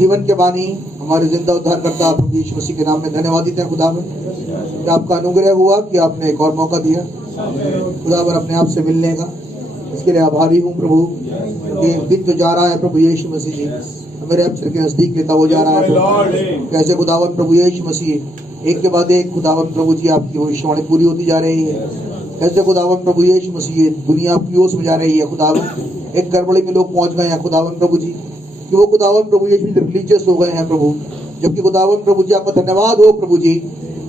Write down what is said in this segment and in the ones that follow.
जीवन के बानी हमारे जिंदा उद्धार करता प्रभु यीशु मसीह के नाम में धन्यवादित है खुदावन कि आपका अनुग्रह हुआ कि आपने एक और मौका दिया खुदावन अपने आप से मिलने का। इसके लिए आभारी हूँ प्रभु कि दिन जो जा रहा है प्रभु यीशु मसीह जी मेरे अक्षर के नजदीक लेता वो जा रहा है। कैसे खुदावन प्रभु यीशु मसीह एक के बाद एक खुदावन प्रभु जी आपकी भविष्यवाणी पूरी होती जा रही है। कैसे खुदावन प्रभु यीशु मसीह दुनिया आपकी ओर में जा रही है। खुदावन एक गड़बड़ी में लोग पहुंच गए हैं खुदावन प्रभु जी कि वो खुदावन प्रभु यीशु रिलीजियस हो गए हैं प्रभु, जबकि खुदावन प्रभु जी आपका धन्यवाद हो प्रभु जी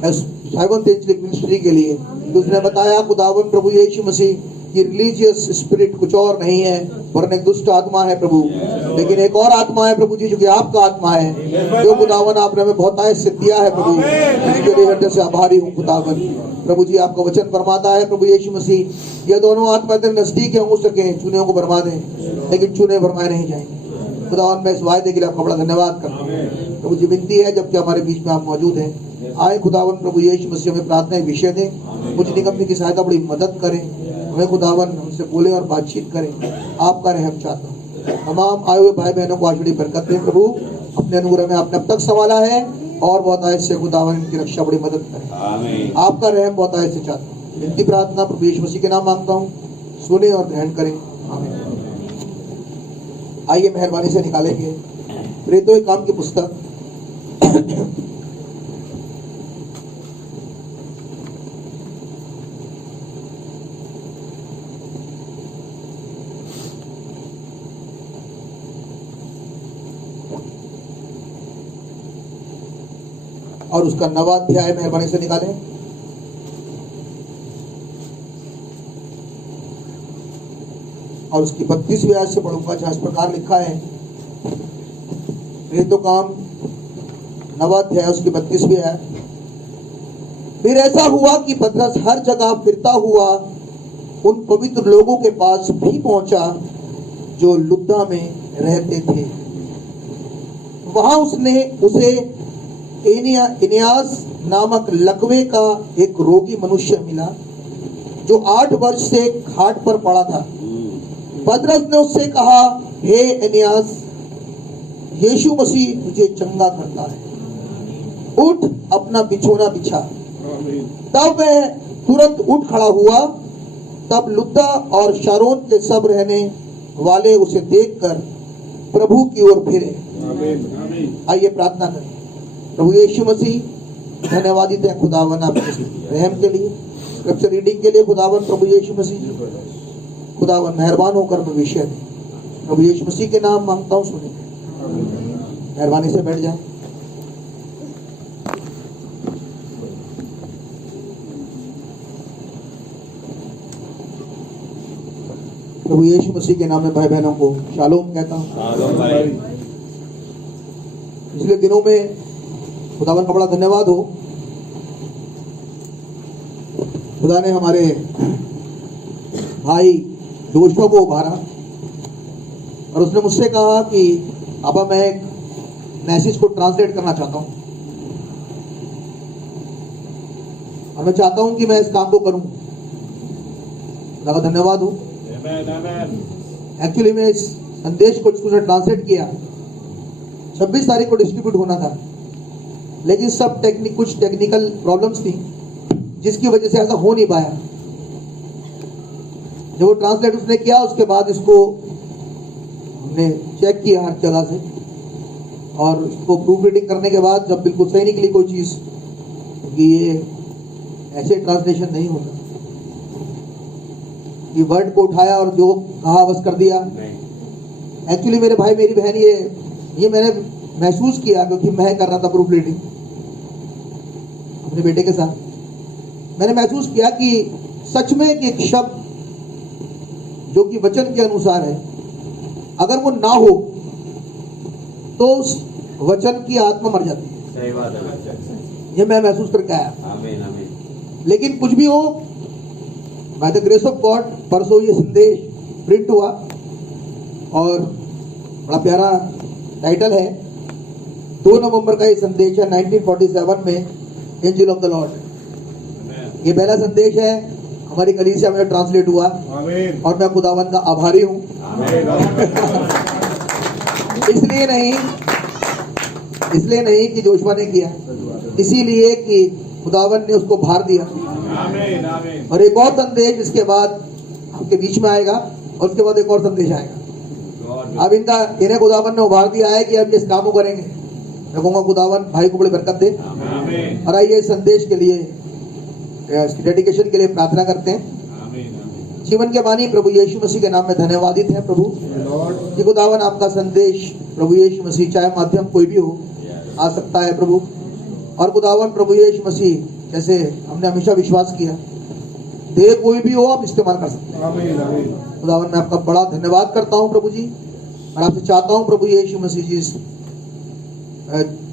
साइमन तेजलिक मिनिस्ट्री के लिए। उसने बताया खुदावन प्रभु यीशु मसीह कि रिलीजियस स्पिरिट कुछ और नहीं है वरन एक दुष्ट आत्मा है प्रभु, लेकिन एक और आत्मा है प्रभु जी जो कि आपका आत्मा है जो खुदावन आपने हमें बहुत आय से दिया है प्रभु। इसके लिए हृदय से आभारी हूँ खुदावन प्रभु जी। आपका वचन फरमाता है प्रभु यीशु मसीह ये दोनों आत्मा इतने नजदीक हो सके चुने को बरमा दें लेकिन चुने भरमाए नहीं जाएंगे। खुदावन मैं इस वायदे के लिए आपका बड़ा धन्यवाद करता हूँ प्रभु जी। विनती है जबकि हमारे बीच में आप मौजूद हैं आए खुदावन प्रभु यीशु मसीह हमें प्रार्थना विषय दें, मुझे निकम्मी की सहायता बड़ी मदद करें, हमें खुदावन हमसे बोले और बातचीत करें। आपका रहम चाहता हूँ। तमाम आए हुए भाई बहनों को आशीर्वाद बरकत दें प्रभु। अपने अनुग्रह में आपने अब तक संभाला है और बहुत आय से खुदावन इनकी रक्षा बड़ी मदद करें। आपका रहम बहुत आय से चाहता हूँ। विनती प्रार्थना प्रभु यीशु मसीह के नाम मांगता हूँ, सुने और ग्रहण करें। आमीन। आइए मेहरबानी से निकालेंगे प्रेरितों के काम की पुस्तक और उसका 9वां अध्याय मेहरबानी से निकालें। और उसकी 32वीं आयत से पढ़ूंगा जहां इस प्रकार लिखा है। प्रेरितों काम 9वां अध्याय उसकी 32वीं आयत। फिर ऐसा हुआ कि पतरस हर जगह फिरता हुआ उन पवित्र लोगों के पास भी पहुंचा जो लुद्दा में रहते थे। वहां उसे एनियास नामक लकवे का एक रोगी मनुष्य मिला जो 8 वर्ष से खाट पर पड़ा था। पतरस ने उससे कहा, हे एनियास, यीशु मसीह तुझे चंगा करता है, उठ अपना बिछोना बिछा। तब वह तुरंत उठ खड़ा हुआ। तब लुद्दा और शारोन के सब रहने वाले उसे देखकर प्रभु की ओर फिरे। आइए प्रार्थना करें। प्रभु यीशु मसीह धन्यवादित है खुदावन आपके रहम के लिए, स्क्रिप्चर रीडिंग के लिए। खुदावन प्रभु यीशु मसीह खुदावन मेहरबान होकर विषय दें। प्रभु यीशु मसीह के नाम मांगता हूँ, सुने। मेहरबानी से बैठ जाए। प्रभु यीशु मसीह के नाम में भाई बहनों को शालोम कहता हूँ। पिछले दिनों में खुदावन का बड़ा धन्यवाद हो, खुदा ने हमारे भाई जोशुआ को उभारा और उसने मुझसे कहा कि अब मैं एक मैसेज को ट्रांसलेट करना चाहता हूं और मैं चाहता हूं कि मैं इस काम को करूं। खुदा का धन्यवाद हो। एक्चुअली मैं इस संदेश को उसने ट्रांसलेट किया 26 तारीख को डिस्ट्रीब्यूट होना था, लेकिन सब कुछ टेक्निकल प्रॉब्लम्स थी जिसकी वजह से ऐसा हो नहीं पाया। जब वो ट्रांसलेट उसने किया उसके बाद इसको हमने चेक किया हर जगह से और इसको प्रूफ रीडिंग करने के बाद जब बिल्कुल सही निकली कोई चीज़ कि ये ऐसे ट्रांसलेशन नहीं होता कि वर्ड को उठाया और जो कहा बस कर दिया। एक्चुअली मेरे भाई मेरी बहन ये मैंने महसूस किया क्योंकि मैं कर रहा था प्रूफ रीडिंग अपने बेटे के साथ। मैंने महसूस किया कि सच में एक शब्द जो कि वचन के अनुसार है अगर वो ना हो तो उस वचन की आत्मा मर जाती है। सही बात है। ये मैं महसूस करके आया। आमीन, आमीन। लेकिन कुछ भी हो, by the grace of God परसों ये संदेश प्रिंट हुआ और बड़ा प्यारा टाइटल है। 2 नवंबर का ये संदेश है 1947 में, एंजल ऑफ द लॉर्ड। ये पहला संदेश है हमारी कलीसिया में ट्रांसलेट हुआ और मैं खुदावन का आभारी हूँ। इसलिए नहीं इसलिए नहीं कि जोशुआ ने किया, इसीलिए कि खुदावन ने उसको भार दिया। और एक और संदेश इसके बाद आपके बीच में आएगा, और उसके बाद एक और संदेश आएगा। अब इन्हें खुदावन ने उभार दिया है कि अब ये इस काम को करेंगे। मैं कहूँगा खुदावन भाई को बड़ी बरकत दे। और आइए इस संदेश के लिए, इसकी डेडिकेशन के लिए प्रार्थना करते हैं। जीवन के बानी प्रभु यीशु मसीह के नाम में धन्यवादित है प्रभु कि खुदावन आपका संदेश प्रभु यीशु मसीह, चाहे माध्यम कोई भी हो, आ सकता है प्रभु। और खुदावन प्रभु यीशु मसीह, जैसे हमने हमेशा विश्वास किया, देह कोई भी हो आप इस्तेमाल कर सकते हैं। खुदावन मैं आपका बड़ा धन्यवाद करता हूँ प्रभु जी, और आपसे चाहता हूँ प्रभु यीशु मसीह जी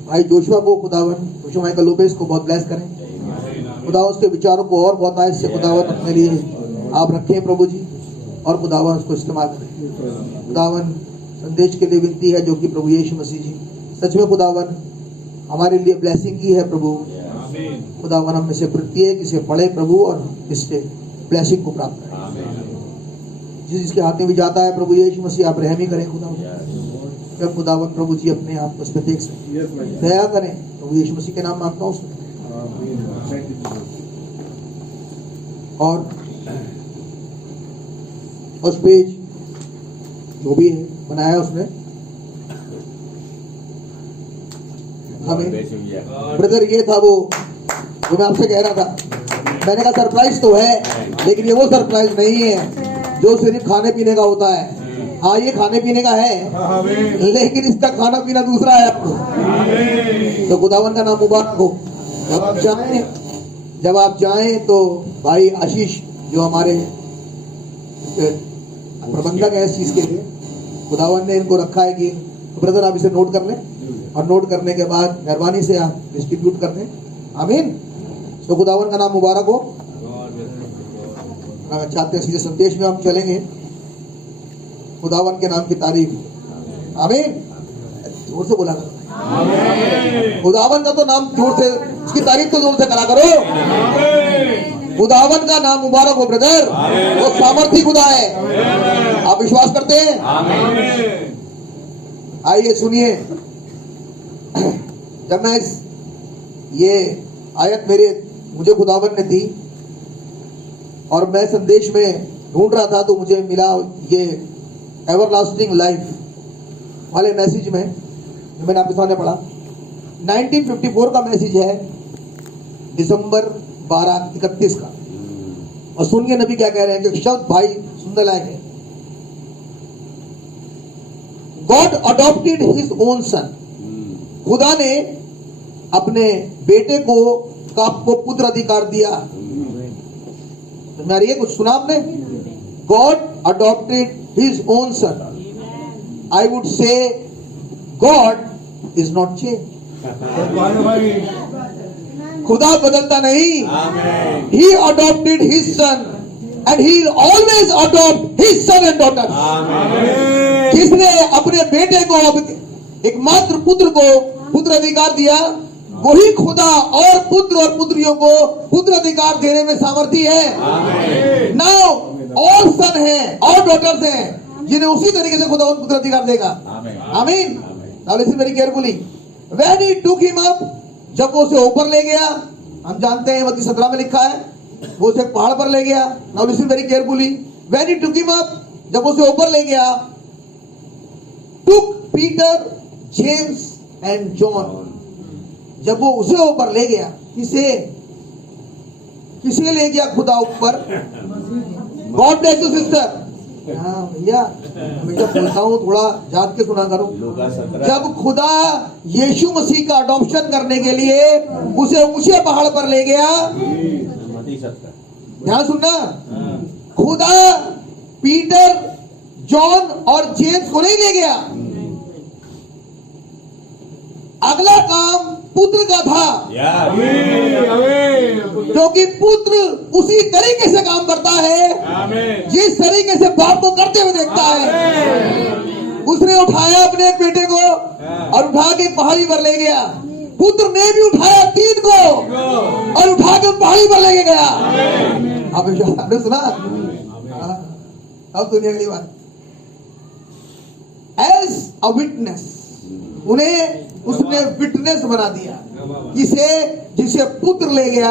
भाई जोशुआ को, खुदावन जोशुआ माइकल लोपेस को बहुत ब्लेस करें खुदावन, उसके विचारों को और बहुत आयत से खुदावन अपने लिए आप रखें प्रभु जी, और खुदावन उसको इस्तेमाल करें। खुदावन संदेश के लिए विनती है जो कि प्रभु यीशु मसीह जी सच में खुदावन हमारे लिए ब्लेसिंग की है प्रभु। खुदावन हम में से प्रत्येक इसे पढ़े प्रभु, और इससे ब्लेसिंग को प्राप्त करें। जिसके हाथ में भी जाता है प्रभु यीशु मसीह आप रहमी करें खुदावन, जब खुदावन प्रभु जी अपने आप उस पर देख सकें, दया करें प्रभु यीशु मसीह के नाम मांगता हूँ। और उस पेज जो भी है बनाया उसने हमें ब्रदर, ये था वो जो मैं आपसे कह रहा था। मैंने कहा सरप्राइज तो है, लेकिन ये वो सरप्राइज नहीं है जो सिर्फ खाने पीने का होता है। हाँ ये खाने पीने का है, लेकिन इसका खाना पीना दूसरा है आपको। तो खुदावन का नाम मुबारक हो। जब आप जाएं तो भाई आशीष जो हमारे प्रबंधक है इस चीज के लिए, खुदावन ने इनको रखा है कि ब्रदर आप इसे नोट कर लें, और नोट करने के बाद मेहरबानी से आप डिस्ट्रीब्यूट कर दें। आमीन। तो खुदावन का नाम मुबारक हो। चाहते हैं सीधे संदेश में हम चलेंगे। खुदावन के नाम की तारीफ। आमीन। जोर से बोला करो। खुदावन का तो नाम जोर से, उसकी तारीफ तो जोर से करा करो। खुदावन का नाम मुबारक हो ब्रदर, वो सामर्थी खुदा है। आप विश्वास करते हैं? आइए सुनिए, जब मैं ये आयत मुझे खुदावन ने दी और मैं संदेश में ढूंढ रहा था, तो मुझे मिला ये एवरलास्टिंग लाइफ वाले मैसेज में, जो मैंने आपके सामने पढ़ा। 1954 का मैसेज है, दिसंबर 12-31 का। और सुनिए नबी क्या कह रहे हैं, कि शब्द भाई सुनने लायक है। गॉड अडॉप्टेड हिज ओन सन, खुदा ने अपने बेटे को पुत्र अधिकार दिया। समझ कुछ सुना आपने? God adopted his own son. I would say God is not change. खुदा बदलता नहीं। He adopted his son and he will always adopt his son and daughter. किसने अपने बेटे को, एकमात्र पुत्र को पुत्र अधिकार दिया, वही खुदा और पुत्र और पुत्रियों को पुत्र अधिकार देने में सामर्थी है। नाउ और सन है और डॉटर्स हैं जिन्हें उसी तरीके से खुदा और पुत्र अधिकार देगा। आमीन। Now listen very carefully. When he took him up, जब वो उसे ऊपर ले गया, हम जानते हैं मत्ती 17 में लिखा है, वो उसे पहाड़ पर ले गया। Now listen very carefully. When he took him up, जब उसे ऊपर ले गया, टुक पीटर, जेम्स एंड जॉन, जब वो उसे ऊपर ले गया, किसे ले गया खुदा ऊपर? God bless you sister. हाँ भैया, हमेशा बोलता हूँ थोड़ा जाग के सुना करो। जब खुदा यीशु मसीह का अडॉप्शन करने के लिए उसे ऊंचे पहाड़ पर ले गया, ध्यान सुनना, खुदा पीटर, जॉन और जेम्स को नहीं ले गया। अगला काम पुत्र का था, क्योंकि पुत्र उसी तरीके से काम करता है जिस तरीके से बाप को करते हुए देखता है। उसने उठाया अपने एक बेटे को और उठा के पहाड़ी पर ले गया। पुत्र ने भी उठाया 3 को और उठा के पहाड़ी पर लेके गया। आपने सुना? अब दुनिया की बात, एज अ विटनेस, उन्हें उसने विटनेस बना दिया। जिसे पुत्र ले गया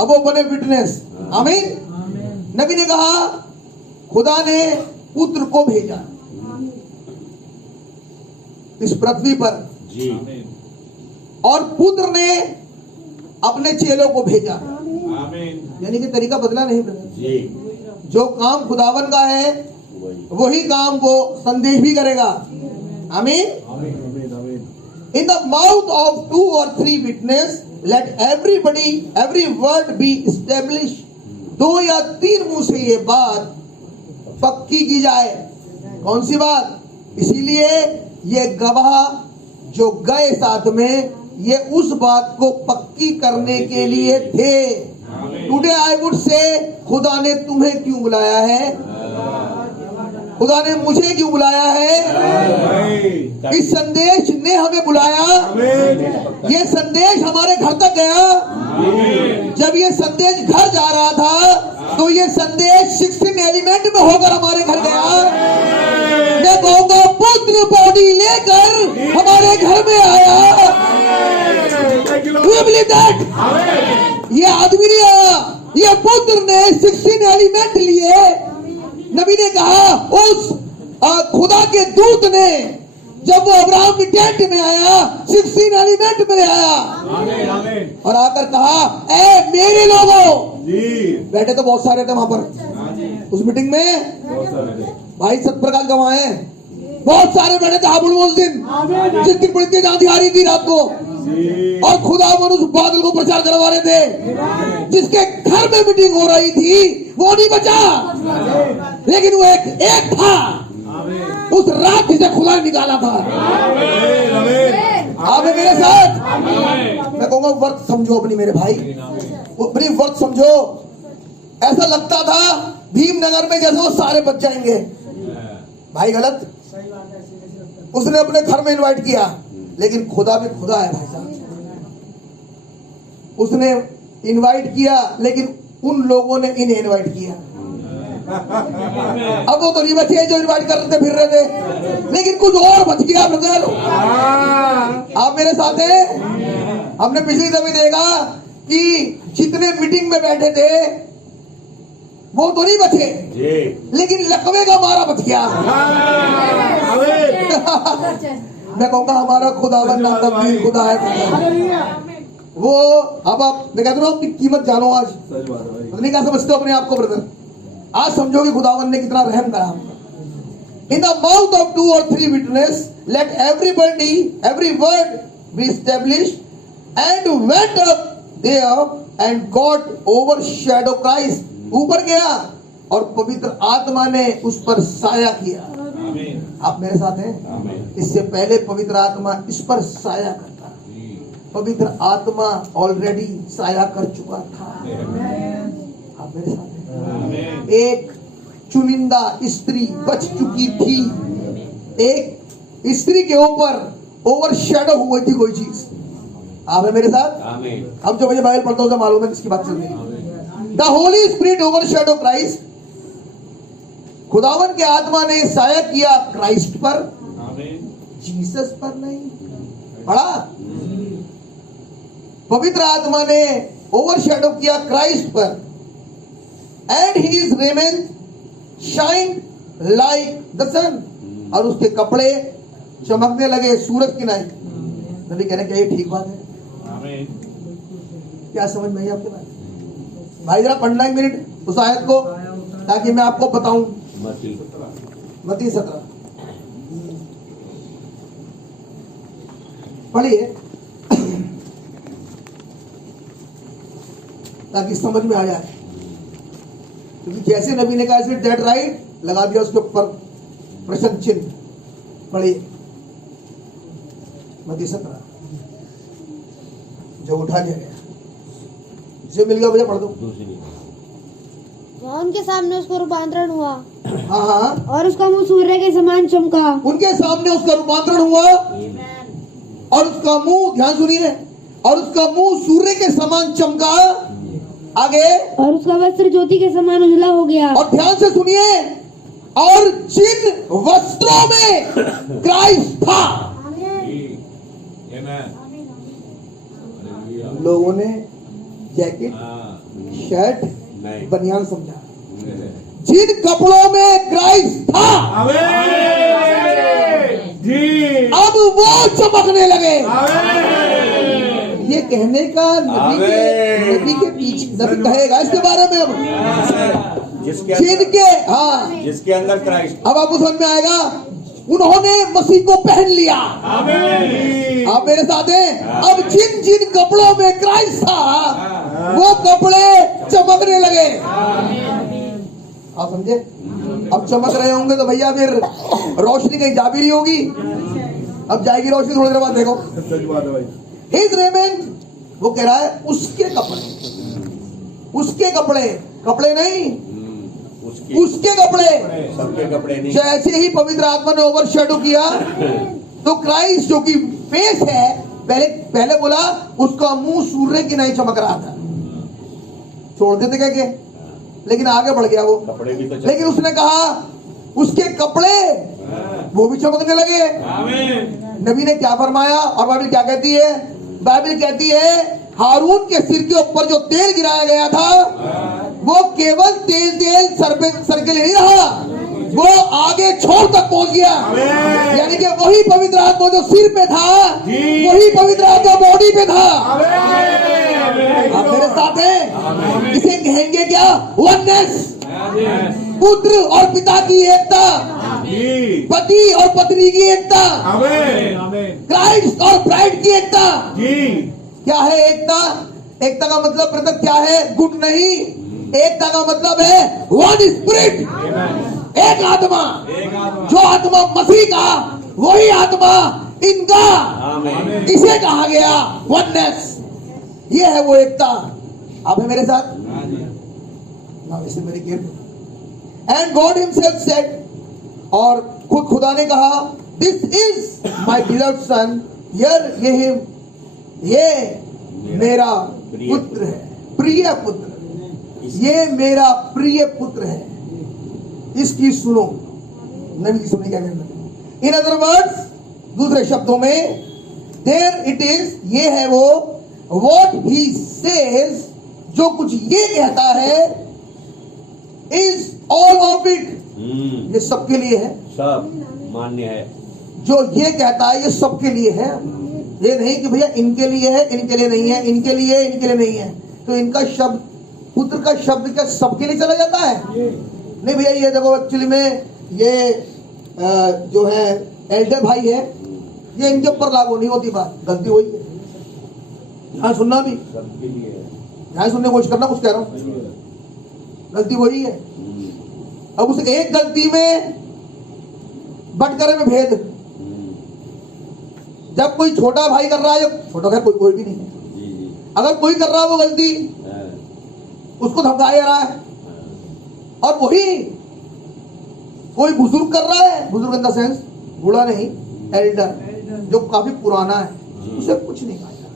अब वो बने विटनेस। आमीन। नबी ने कहा खुदा ने पुत्र को भेजा इस पृथ्वी पर जी। और पुत्र ने अपने चेलों को भेजा। आमीन। यानी कि तरीका बदला नहीं ब्रदर जी। जो काम खुदावन का है वही काम वो संदेश भी करेगा। आमीन। In the mouth of 2 or 3 witness, let every word be established. 2 या 3 मुंह से ये बात पक्की की जाए। कौन सी बात? इसीलिए ये गवाह जो गए साथ में ये उस बात को पक्की करने के लिए थे। टुडे आई वुड से खुदा ने तुम्हें क्यों बुलाया है? खुदा ने मुझे क्यों बुलाया है? इस संदेश ने हमें बुलाया। ये संदेश हमारे घर तक गया। जब ये संदेश घर जा रहा था तो ये संदेश 16 एलिमेंट में होकर हमारे घर गया। मैं कहूँगा पुत्र बॉडी लेकर हमारे घर में आया। ये आदमी नहीं आया, ये पुत्र ने 16 एलिमेंट लिए। नबी ने कहा उस खुदा के दूत ने जब वो अब्राहम की टेंट में आया 16 एलिमेंट में आया और आकर कहा ए मेरे लोगों। बैठे तो बहुत सारे थे वहां पर उस मीटिंग में। भाई सतप्रकाश गवाह है, बहुत सारे बैठे थे हाबुल उस दिन जिस दिन बड़ी तेज आंधी आ रही थी रात को और खुदा उस बादल को प्रचार करवा रहे थे। जिसके घर में मीटिंग हो रही थी वो नहीं बचा, लेकिन वो एक था उस रात जिसे खुदा ने निकाला था। आप मेरे साथ मैं कहूंगा वर्थ समझो अपनी मेरे भाई, अपनी वर्थ समझो। ऐसा लगता था भीमनगर में जैसे वो सारे बच जाएंगे। भाई गलत। उसने अपने घर में इनवाइट किया, लेकिन खुदा भी खुदा है भाई साहब। उसने इनवाइट किया लेकिन उन लोगों ने इन्हें इनवाइट किया। अब वो तो नहीं बचे जो इनवाइट कर रहे थे फिर रहे थे, लेकिन कुछ और बच गया ब्रदर। आप मेरे साथ हैं। हमने पिछली दफे देखा कि जितने मीटिंग में बैठे थे वो तो नहीं बचे, लेकिन लकवे का मारा बच गया। मैं कहूँगा हमारा खुदावन नाम तब्दील खुदा है। वो अब आप मैं कहता हूँ अपनी कीमत जानो। आज नहीं क्या समझते हो अपने आप को ब्रदर? आज समझो कि खुदावन ने कितना रहम करा। In the mouth of 2 or 3 witness let every word be established, and went up there and God overshadow Christ. ऊपर गया और पवित्र आत्मा ने उस पर साया किया। आप मेरे साथ हैं? इससे पहले पवित्र आत्मा इस पर साया करता, पवित्र आत्मा ऑलरेडी साया कर चुका था। आप मेरे साथ हैं? एक चुनिंदा स्त्री बच चुकी थी। एक स्त्री के ऊपर ओवरशैडो हुई थी कोई चीज। आप है मेरे साथ? अब जो मुझे बाइबल पढ़ता हूँ मालूम है किसकी बात चल रही है। The Holi spirit overshadow Christ. खुदावन के आत्मा ने साया किया क्राइस्ट पर, जीसस पर नहीं। पढ़ा? पवित्र आत्मा ने ओवरशैडो किया क्राइस्ट पर। And his raiments shine like the sun. और उसके कपड़े चमकने लगे सूरज की नाई। नबी कह रहे क्या ये ठीक बात है? क्या समझ में आई आपके बात? भाई जरा पढ़ना 1 मिनट उस आयत को, ताकि मैं आपको बताऊं। मत्ती 17 पढ़िए ताकि समझ में आ जाए। क्योंकि जैसे नबी ने कहा इज इट दैट राइट, लगा दिया उसके ऊपर प्रश्न चिन्ह। पढ़िए मत्ती 17 जो उठा दिया गया, जिसे मिल गया मुझे पढ़ दो। उनके सामने उसका रूपांतरण हुआ। हाँ। और उसका मुंह सूर्य के समान चमका। उनके सामने उसका रूपांतरण हुआ और उसका मुंह, ध्यान सुनिए, और उसका मुंह सूर्य के समान चमका। आगे, और उसका वस्त्र ज्योति के समान उजला हो गया। और ध्यान से सुनिए, और जिन वस्त्रों में क्राइस्ट था, जैकेट, शर्ट, नहीं। बनियान समझा। जिन कपड़ों में क्राइस्ट था अब वो चमकने लगे। ये कहने का नबी के पीछे नबी कहेगा इसके बारे में अब जिनके हाँ जिसके अंदर क्राइस्ट। अब आपको समझ में आएगा। उन्होंने मसीह को पहन लिया। आप मेरे साथ हैं। अब जिन जिन कपड़ों में क्राइस्ट था वो कपड़े चमकने लगे। आप समझे? अब चमक रहे होंगे तो भैया फिर रोशनी कहीं जा भी नहीं होगी। अब जाएगी रोशनी थोड़ी देर बाद। देखो हिज रेमेंट, वो कह रहा है उसके कपड़े, उसके कपड़े, कपड़े नहीं उसके कपड़े, सबके कपड़े नहीं। जैसे ही पवित्र आत्मा ने ओवर शेडो किया तो क्राइस्ट जो कि फेस है, पहले बोला उसका मुंह सूर्य की नहीं चमक रहा था, छोड़ देते क्या के, लेकिन आगे बढ़ गया वो। कपड़े भी तो लेकिन उसने कहा उसके कपड़े वो भी चमकने लगे। नबी ने क्या फरमाया और बाइबल क्या कहती है? बाइबल कहती है हारून के सिर के ऊपर जो तेल गिराया गया था वो केवल तेल सर के लिए नहीं रहा, वो आगे छोर तक पहुंच गया। यानी कि वही पवित्र आत्मा जो सिर पे था वही पवित्र आत्मा बॉडी पे था। आप मेरे साथ हैं? इसे कहेंगे क्या? वननेस। पुत्र और पिता की एकता, पति और पत्नी की एकता, क्राइस्ट और ब्राइड की एकता। क्या है एकता? एकता का मतलब ब्रदर क्या है? गुट नहीं, एकता का मतलब है वन स्पिरिट, एक आत्मा। जो आत्मा मसीह का वही आत्मा इनका, इसे कहा गया वननेस। ये है वो एकता। आप है मेरे साथ? एंड गॉड हिमसेल्फ सेड, और खुद खुदा ने कहा दिस इज माई बिलव्ड सन, ये मेरा पुत्र है, प्रिय पुत्र, ये मेरा प्रिय पुत्र है, इसकी सुनो। नबी की सुनने क्या कहना? इन अदर वर्ड्स, दूसरे शब्दों में, देयर इट इज, ये है वो, व्हाट ही सेज, जो कुछ ये कहता है, इज ऑल ऑफ इट, ये सबके लिए है, सब मान्य है। जो ये कहता है ये सबके लिए है। ये नहीं कि भैया इनके लिए है, इनके लिए नहीं है, इनके लिए है, इनके लिए नहीं है। तो इनका शब्द, पुत्र का शब्द क्या सबके लिए चला जाता है? नहीं भैया, ये देखो एक्चुअली में ये जो है एल्डर भाई है, ये इनके ऊपर लागू नहीं होती बात, गलती वही है। यहाँ सुनना भी, सबके लिए है। यहाँ सुनने की कोशिश करना, कुछ कह रहा हूँ, गलती वही है। अब उस एक गलती में बंटकरे में भेद। जब कोई छोटा भाई कर रहा है, छोटा खैर कोई भी नहीं है, अगर कोई कर रहा है वो गलती, उसको धमकाया जा रहा है। और वही कोई बुजुर्ग कर रहा है, बुजुर्ग इन द सेंस बूढ़ा नहीं, एल्डर, जो काफी पुराना है, उसे कुछ नहीं कहा जा रहा।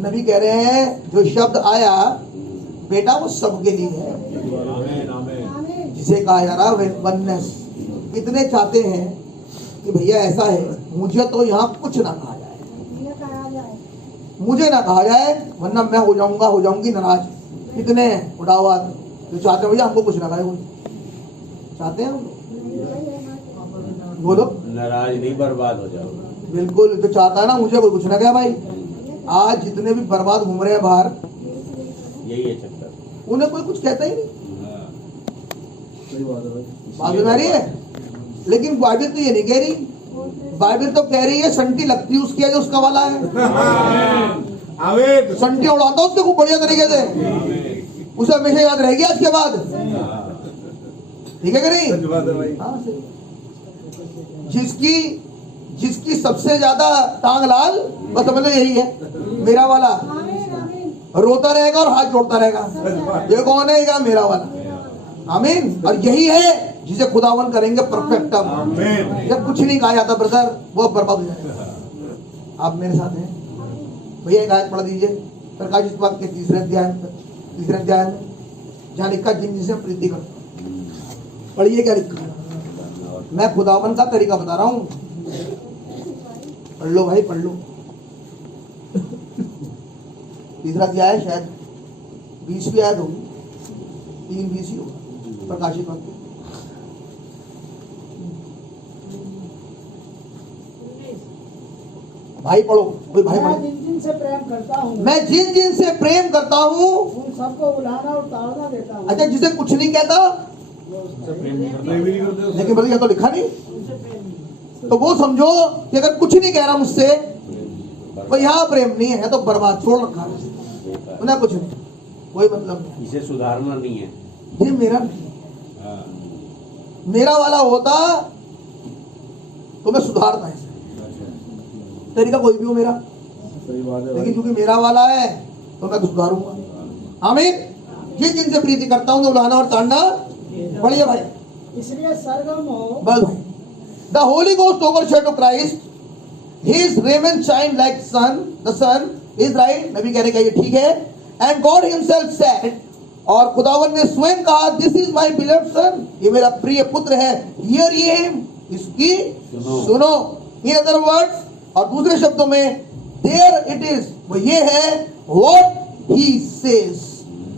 नबी कह रहे हैं जो शब्द आया बेटा वो सबके लिए है, जिसे कहा जा रहा है वननेस। कितने चाहते हैं कि भैया ऐसा है, मुझे तो यहाँ कुछ ना कहा जाए, मुझे ना कहा जाए, वरना मैं हो जाऊंगी नाराज। कितने उड़ावा जो चाहते हैं भैया हमको कुछ ना कहे, चाहते हैं हम बोलो, नाराज नहीं, बर्बाद हो जाओ। बिल्कुल, जो चाहता है ना मुझे कोई कुछ ना कहे। भाई आज जितने भी बर्बाद घूम रहे हैं बाहर, यही है चक्कर, उन्हें कोई कुछ कहता ही नहीं। बात में आ रही है, लेकिन बाइबल तो ये नहीं कह रही। बाइबल तो कह रही है संटी लगती उसकी है जो उसका वाला है, संटी उड़ाता उससे खूब बढ़िया तरीके से, उसे हमेशा याद रहेगी आज के बाद। ठीक है कि नहीं? हाँ, जिसकी सबसे ज्यादा टांग लाल, बस समझ लो यही है मेरा वाला, रोता रहेगा और हाथ जोड़ता रहेगा। ये कौन है? ये मेरा वाला। आमीन। और यही है जिसे खुदावन करेंगे परफेक्ट। जब कुछ नहीं कहा जाता ब्रदर, वो बर्बाद हो जाएगा। आप मेरे साथ हैं भैया? एक आयत पढ़ दीजिए प्रकाशित वाक्य के तीसरे अध्याय में, जहाँ लिखा जिनसे प्रीति करता। पढ़िए क्या लिखा। मैं खुदावन का तरीका बता रहा हूँ, पढ़ लो भाई, पढ़ लो। तीसरा क्या है शायद 20वीं आयत होगी, 3:20 ही होगा प्रकाशित वाक्य। भाई पढ़ो, कोई भाई मैं पढ़ो। जिन जिन से प्रेम करता हूँ मैं जिन जिन से प्रेम करता हूँ, उन सबको बुलाना और ताड़ना देता हूँ। अच्छा जिसे कुछ नहीं कहता, लेकिन बोले तो लिखा नहीं, तो वो समझो कि अगर कुछ नहीं कह रहा मुझसे तो यहाँ प्रेम नहीं है, तो बर्बाद छोड़ रखा है उन्हें, कुछ नहीं, कोई मतलब नहीं। इसे सुधारना नहीं है। ये मेरा नहीं है, मेरा वाला होता तो मैं सुधारता है, तरीका कोई भी हो मेरा, लेकिन क्योंकि मेरा वाला है तो मैं तो सुधारूंगा। आमीन। जिन जिनसे प्रीति करता हूँ तो बुलाना और ताड़ना। बढ़िया भाई, इसलिए सरगम हो बस भाई। The Holy Ghost overshadow Christ, his raiment shine like sun, the sun is right. नबी कह रहे क्या ये ठीक है। एंड गॉड हिमसेल्फ सेड, और खुदावन ने स्वयं कहा, दिस इज माय बिलव्ड सन, ये मेरा प्रिय पुत्र है, हियर ये हिम, इसकी सुनो। इन अदर वर्ड्स, और दूसरे शब्दों में, देयर इट इज, वो ये है, व्हाट ही सेज,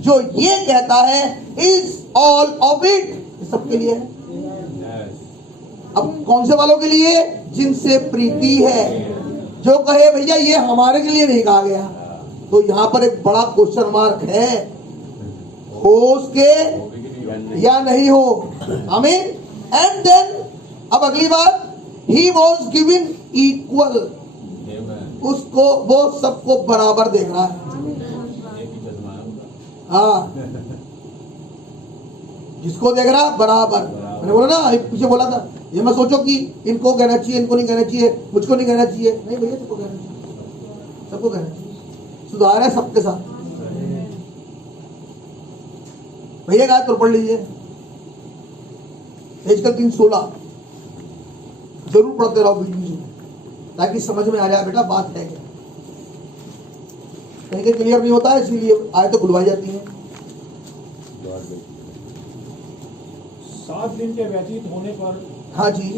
जो ये कहता है, इज ऑल ऑफ इट, सबके लिए है। अब कौन से वालों के लिए? जिनसे प्रीति है। जो कहे भैया ये हमारे के लिए नहीं कहा गया, तो यहां पर एक बड़ा क्वेश्चन मार्क है, हो उसके या नहीं हो। आमीन। एंड देन, अब अगली बात, ही वॉज गिवन इक्वल, उसको वो सबको बराबर देख रहा है। हाँ, जिसको देख रहा बराबर। मैंने बोला ना, पीछे बोला था, ये मैं सोचो कि इनको कहना चाहिए, इनको नहीं कहना चाहिए, मुझको नहीं कहना चाहिए, नहीं भैया सबको कहना चाहिए, सबको कहना चाहिए। सुधार है सबके साथ। भैया कहा तो पढ़ लीजिए, एजकल 3:16 जरूर पढ़ते रहो बीच बीच में, ताकि समझ में आ जाए बेटा बात है क्या। कहीं क्लियर नहीं होता है, इसीलिए आयतें खुलवाई जाती हैं। 7 दिन के व्यतीत होने पर हाँ जी,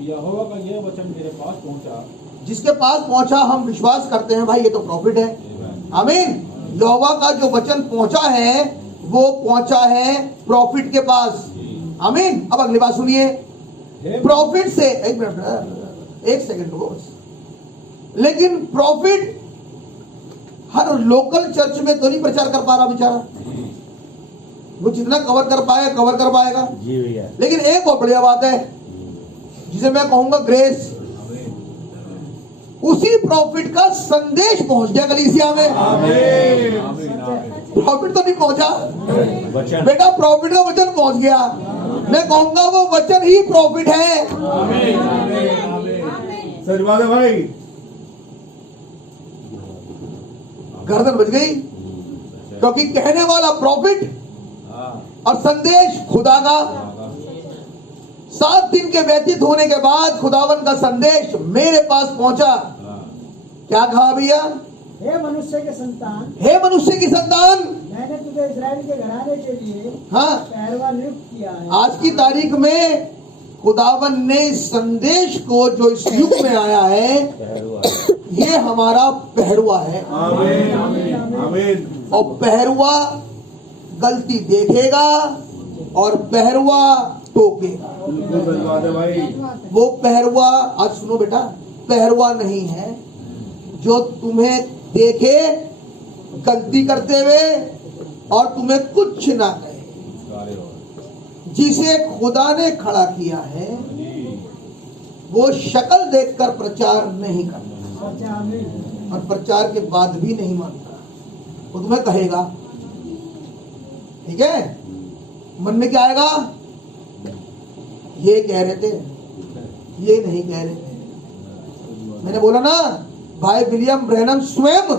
यहोवा का यह वचन मेरे पास पहुंचा। जिसके पास पहुंचा हम विश्वास करते हैं भाई, ये तो प्रॉफिट है। आमीन। यहोवा का जो वचन पहुंचा है वो पहुंचा है प्रॉफिट के पास। आमीन। अब अगली बात सुनिए, प्रॉफिट से, एक मिनट, एक सेकंड रुको बस। लेकिन प्रॉफिट हर लोकल चर्च में तो नहीं प्रचार कर पा रहा बेचारा, वो जितना कवर कर पाएगा कवर कर पाएगा। जी भैया। लेकिन एक बहुत बढ़िया बात है, जिसे मैं कहूंगा ग्रेस, उसी प्रॉफिट का संदेश पहुंच गया कलीसिया में। प्रॉफिट तो नहीं पहुंचा वचन। बेटा, प्रॉफिट का वचन पहुंच गया। मैं कहूंगा वो वचन ही प्रॉफिट है। सच बात है भाई। गर्दन बच गई, क्योंकि कहने वाला प्रॉफिट और संदेश खुदा का। 7 दिन के व्यतीत होने के बाद खुदावन का संदेश मेरे पास पहुंचा। क्या कहा भैया? हे मनुष्य के संतान, हे मनुष्य की संतान, मैंने तुझे इस्राएल के घराने के लिए हाँ, पहरवा नियुक्त किया है। आज की तारीख में खुदावन ने संदेश को जो इस युग में आया है, ये हमारा पहरुआ है। आमीन आमीन। और पहरुआ गलती देखेगा और पहरुआ टोकेगा। बिल्कुल सच बात है भाई। वो पहरुआ, आज सुनो बेटा, पहरुआ नहीं है जो तुम्हें देखे गलती करते हुए और तुम्हें कुछ ना कहे। जिसे खुदा ने खड़ा किया है वो शक्ल देखकर प्रचार नहीं करता, सच्चा आमीन। और प्रचार के बाद भी नहीं मानता। वो तुम्हें कहेगा, ठीक है, मन में क्या आएगा? ये कह रहे थे, ये नहीं कह रहे थे। मैंने बोला ना, भाई विलियम ब्रैनम स्वयं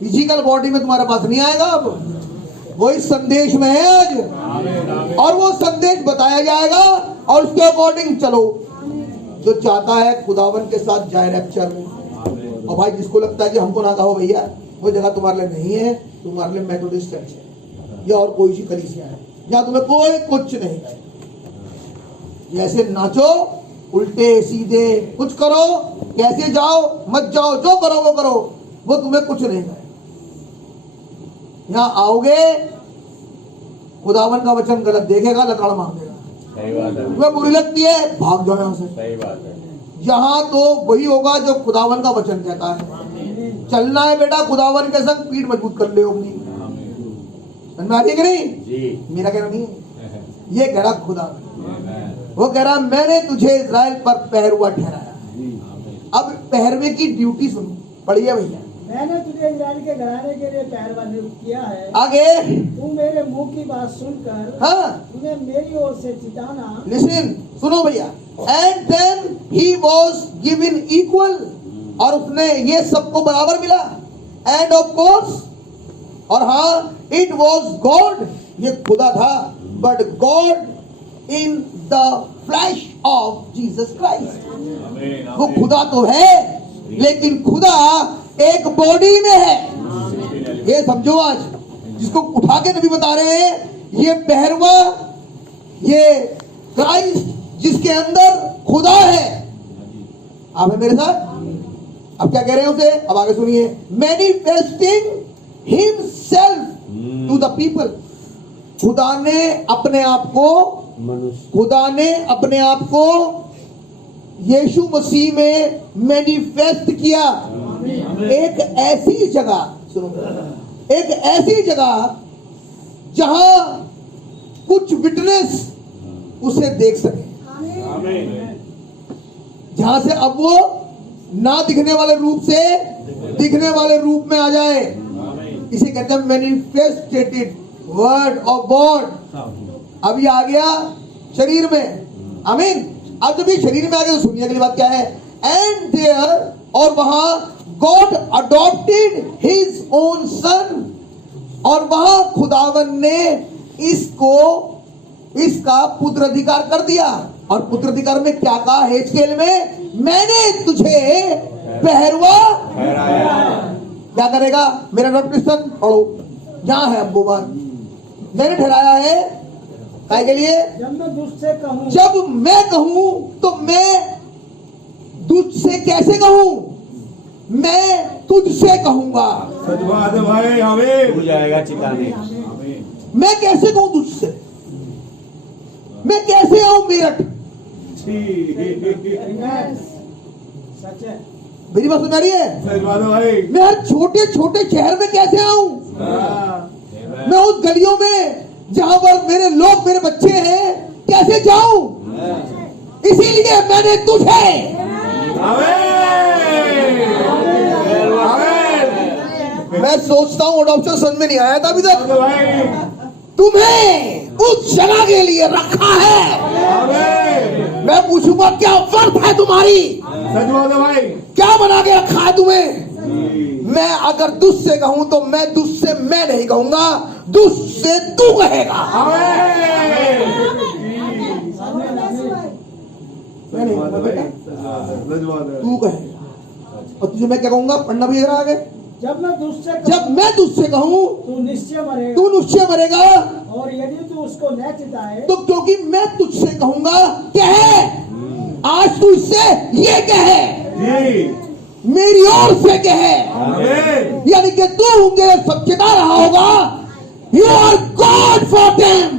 फिजिकल बॉडी में तुम्हारे पास नहीं आएगा, अब वो इस संदेश में है आज, और वो संदेश बताया जाएगा और उसके अकॉर्डिंग चलो। जो चाहता है खुदावन के साथ जाए रैप्चर में। और भाई जिसको लगता है कि हमको ना कहो भैया, वो जगह तुम्हारे लिए नहीं है, तुम्हारे लिए मेथोडिस्ट चर्च है या और कोई सी कलीसिया है जहां तुम्हें कोई कुछ नहीं कहे। जैसे नाचो, उल्टे सीधे कुछ करो, कैसे जाओ मत जाओ, जो करो वो करो, वो तुम्हें कुछ नहीं कहे। यहाँ आओगे, खुदावन का वचन गलत देखेगा, लकड़ मार देगा, सही बात है, तुम्हें बुरी लगती है, भाग जाओ यहाँ से। सही बात है। यहाँ तो वही होगा जो खुदावन का वचन कहता है। चलना है बेटा खुदावन के संग, पीठ मजबूत कर ले अपनी। समझ में आ रही है कि नहीं? जी। मेरा कहना नहीं है, ये कह रहा खुदा। वो कह रहा मैंने तुझे इजराइल पर पहरुआ ठहराया। अब पहरवे की ड्यूटी सुनो, पढ़िए भैया मैंने तुझे इजराइल के घराने के लिए पहरवा नियुक्त किया है। आगे। तू मेरे मुंह की बात सुनकर हाँ, तुम्हें मेरी ओर से चिताना। लिसन, सुनो भैया। And then he was given equal, और उसने ये सबको बराबर मिला। एंड ऑफ कोर्स, और हाँ, इट वॉज गॉड, ये खुदा था, but God in the flash of Jesus Christ. वो खुदा तो है, लेकिन खुदा एक बॉडी में है। ये समझो, आज जिसको उठा के नबी बता रहे हैं, ये पहरवा, ये क्राइस्ट जिसके अंदर खुदा है। आप है मेरे साथ? अब क्या कह रहे हैं उसे? अब आगे सुनिए। Manifesting himself to the people, खुदा ने अपने आप को, खुदा ने अपने आप को यीशु मसीह में मैनिफेस्ट किया। एक ऐसी जगह, सुनो, एक ऐसी जगह जहां कुछ विटनेस उसे देख सके, जहां से अब वो ना दिखने वाले रूप से दिखने वाले रूप में आ जाए। इसे कहते हैं मैनिफेस्टेड वर्ड ऑफ गॉड। अभी आ गया शरीर में, आमीन। अब जब ये शरीर में आ गया तो सुनिए अगली बात क्या है। एंड देयर, और वहां गॉड अडॉप्टेड हिज ओन सन, और वहां खुदावन ने इसका पुत्र अधिकार कर दिया। और पुत्र अधिकार में क्या कहा हेजकेल में? मैंने तुझे पहरवा क्या करेगा? मेरा नोटिफिकेशन पढ़ो, जहां है अब वो बात। मैंने ठहराया है काय के लिए? जब मैं दुष्ट से कहूँ, जब मैं कहूं तो मैं दुष्ट से कैसे कहूं? मैं तुझसे कहूंगा। सच बात है भाई, हमें हो जाएगा चिताने। मैं कैसे कहूं तुझसे? मैं कैसे आऊं मेरठ? सच है। मेरी बात सुन रही है? सच बात है भाई। मैं हर छोटे छोटे शहर में कैसे आऊं? मैं उस गलियों में जहां पर मेरे लोग, मेरे बच्चे हैं, कैसे जाऊं? इसीलिए मैंने तुझे, मैं सोचता हूं ऑप्शन समझ में नहीं आया था अभी तक, तुम्हें उस जगह के लिए रखा है। मैं पूछूंगा क्या वर्थ है तुम्हारी? सच बात है भाई। क्या बना के रखा है तुम्हें? मैं अगर दुष्ट से कहूं तो मैं दुष्ट से मैं नहीं कहूंगा, दुष्ट से तू कहेगा। मैं नहीं कहूंगा बेटा, तू कहेगा। और तुझे मैं क्या कहूंगा? पढ़ना भी जरा आगे। जब मैं दुष्ट से जब मैं तुझसे कहूं तू निश्चय मरेगा, तू निश्चय मरेगा, और यदि तू उसको न चिताए तो क्योंकि मैं तुझसे कहूंगा, कहे आज तू इससे ये कहे, मेरी ओर से कहे, यानी कि तू मुझे सब चिता रहा होगा। You are God for them,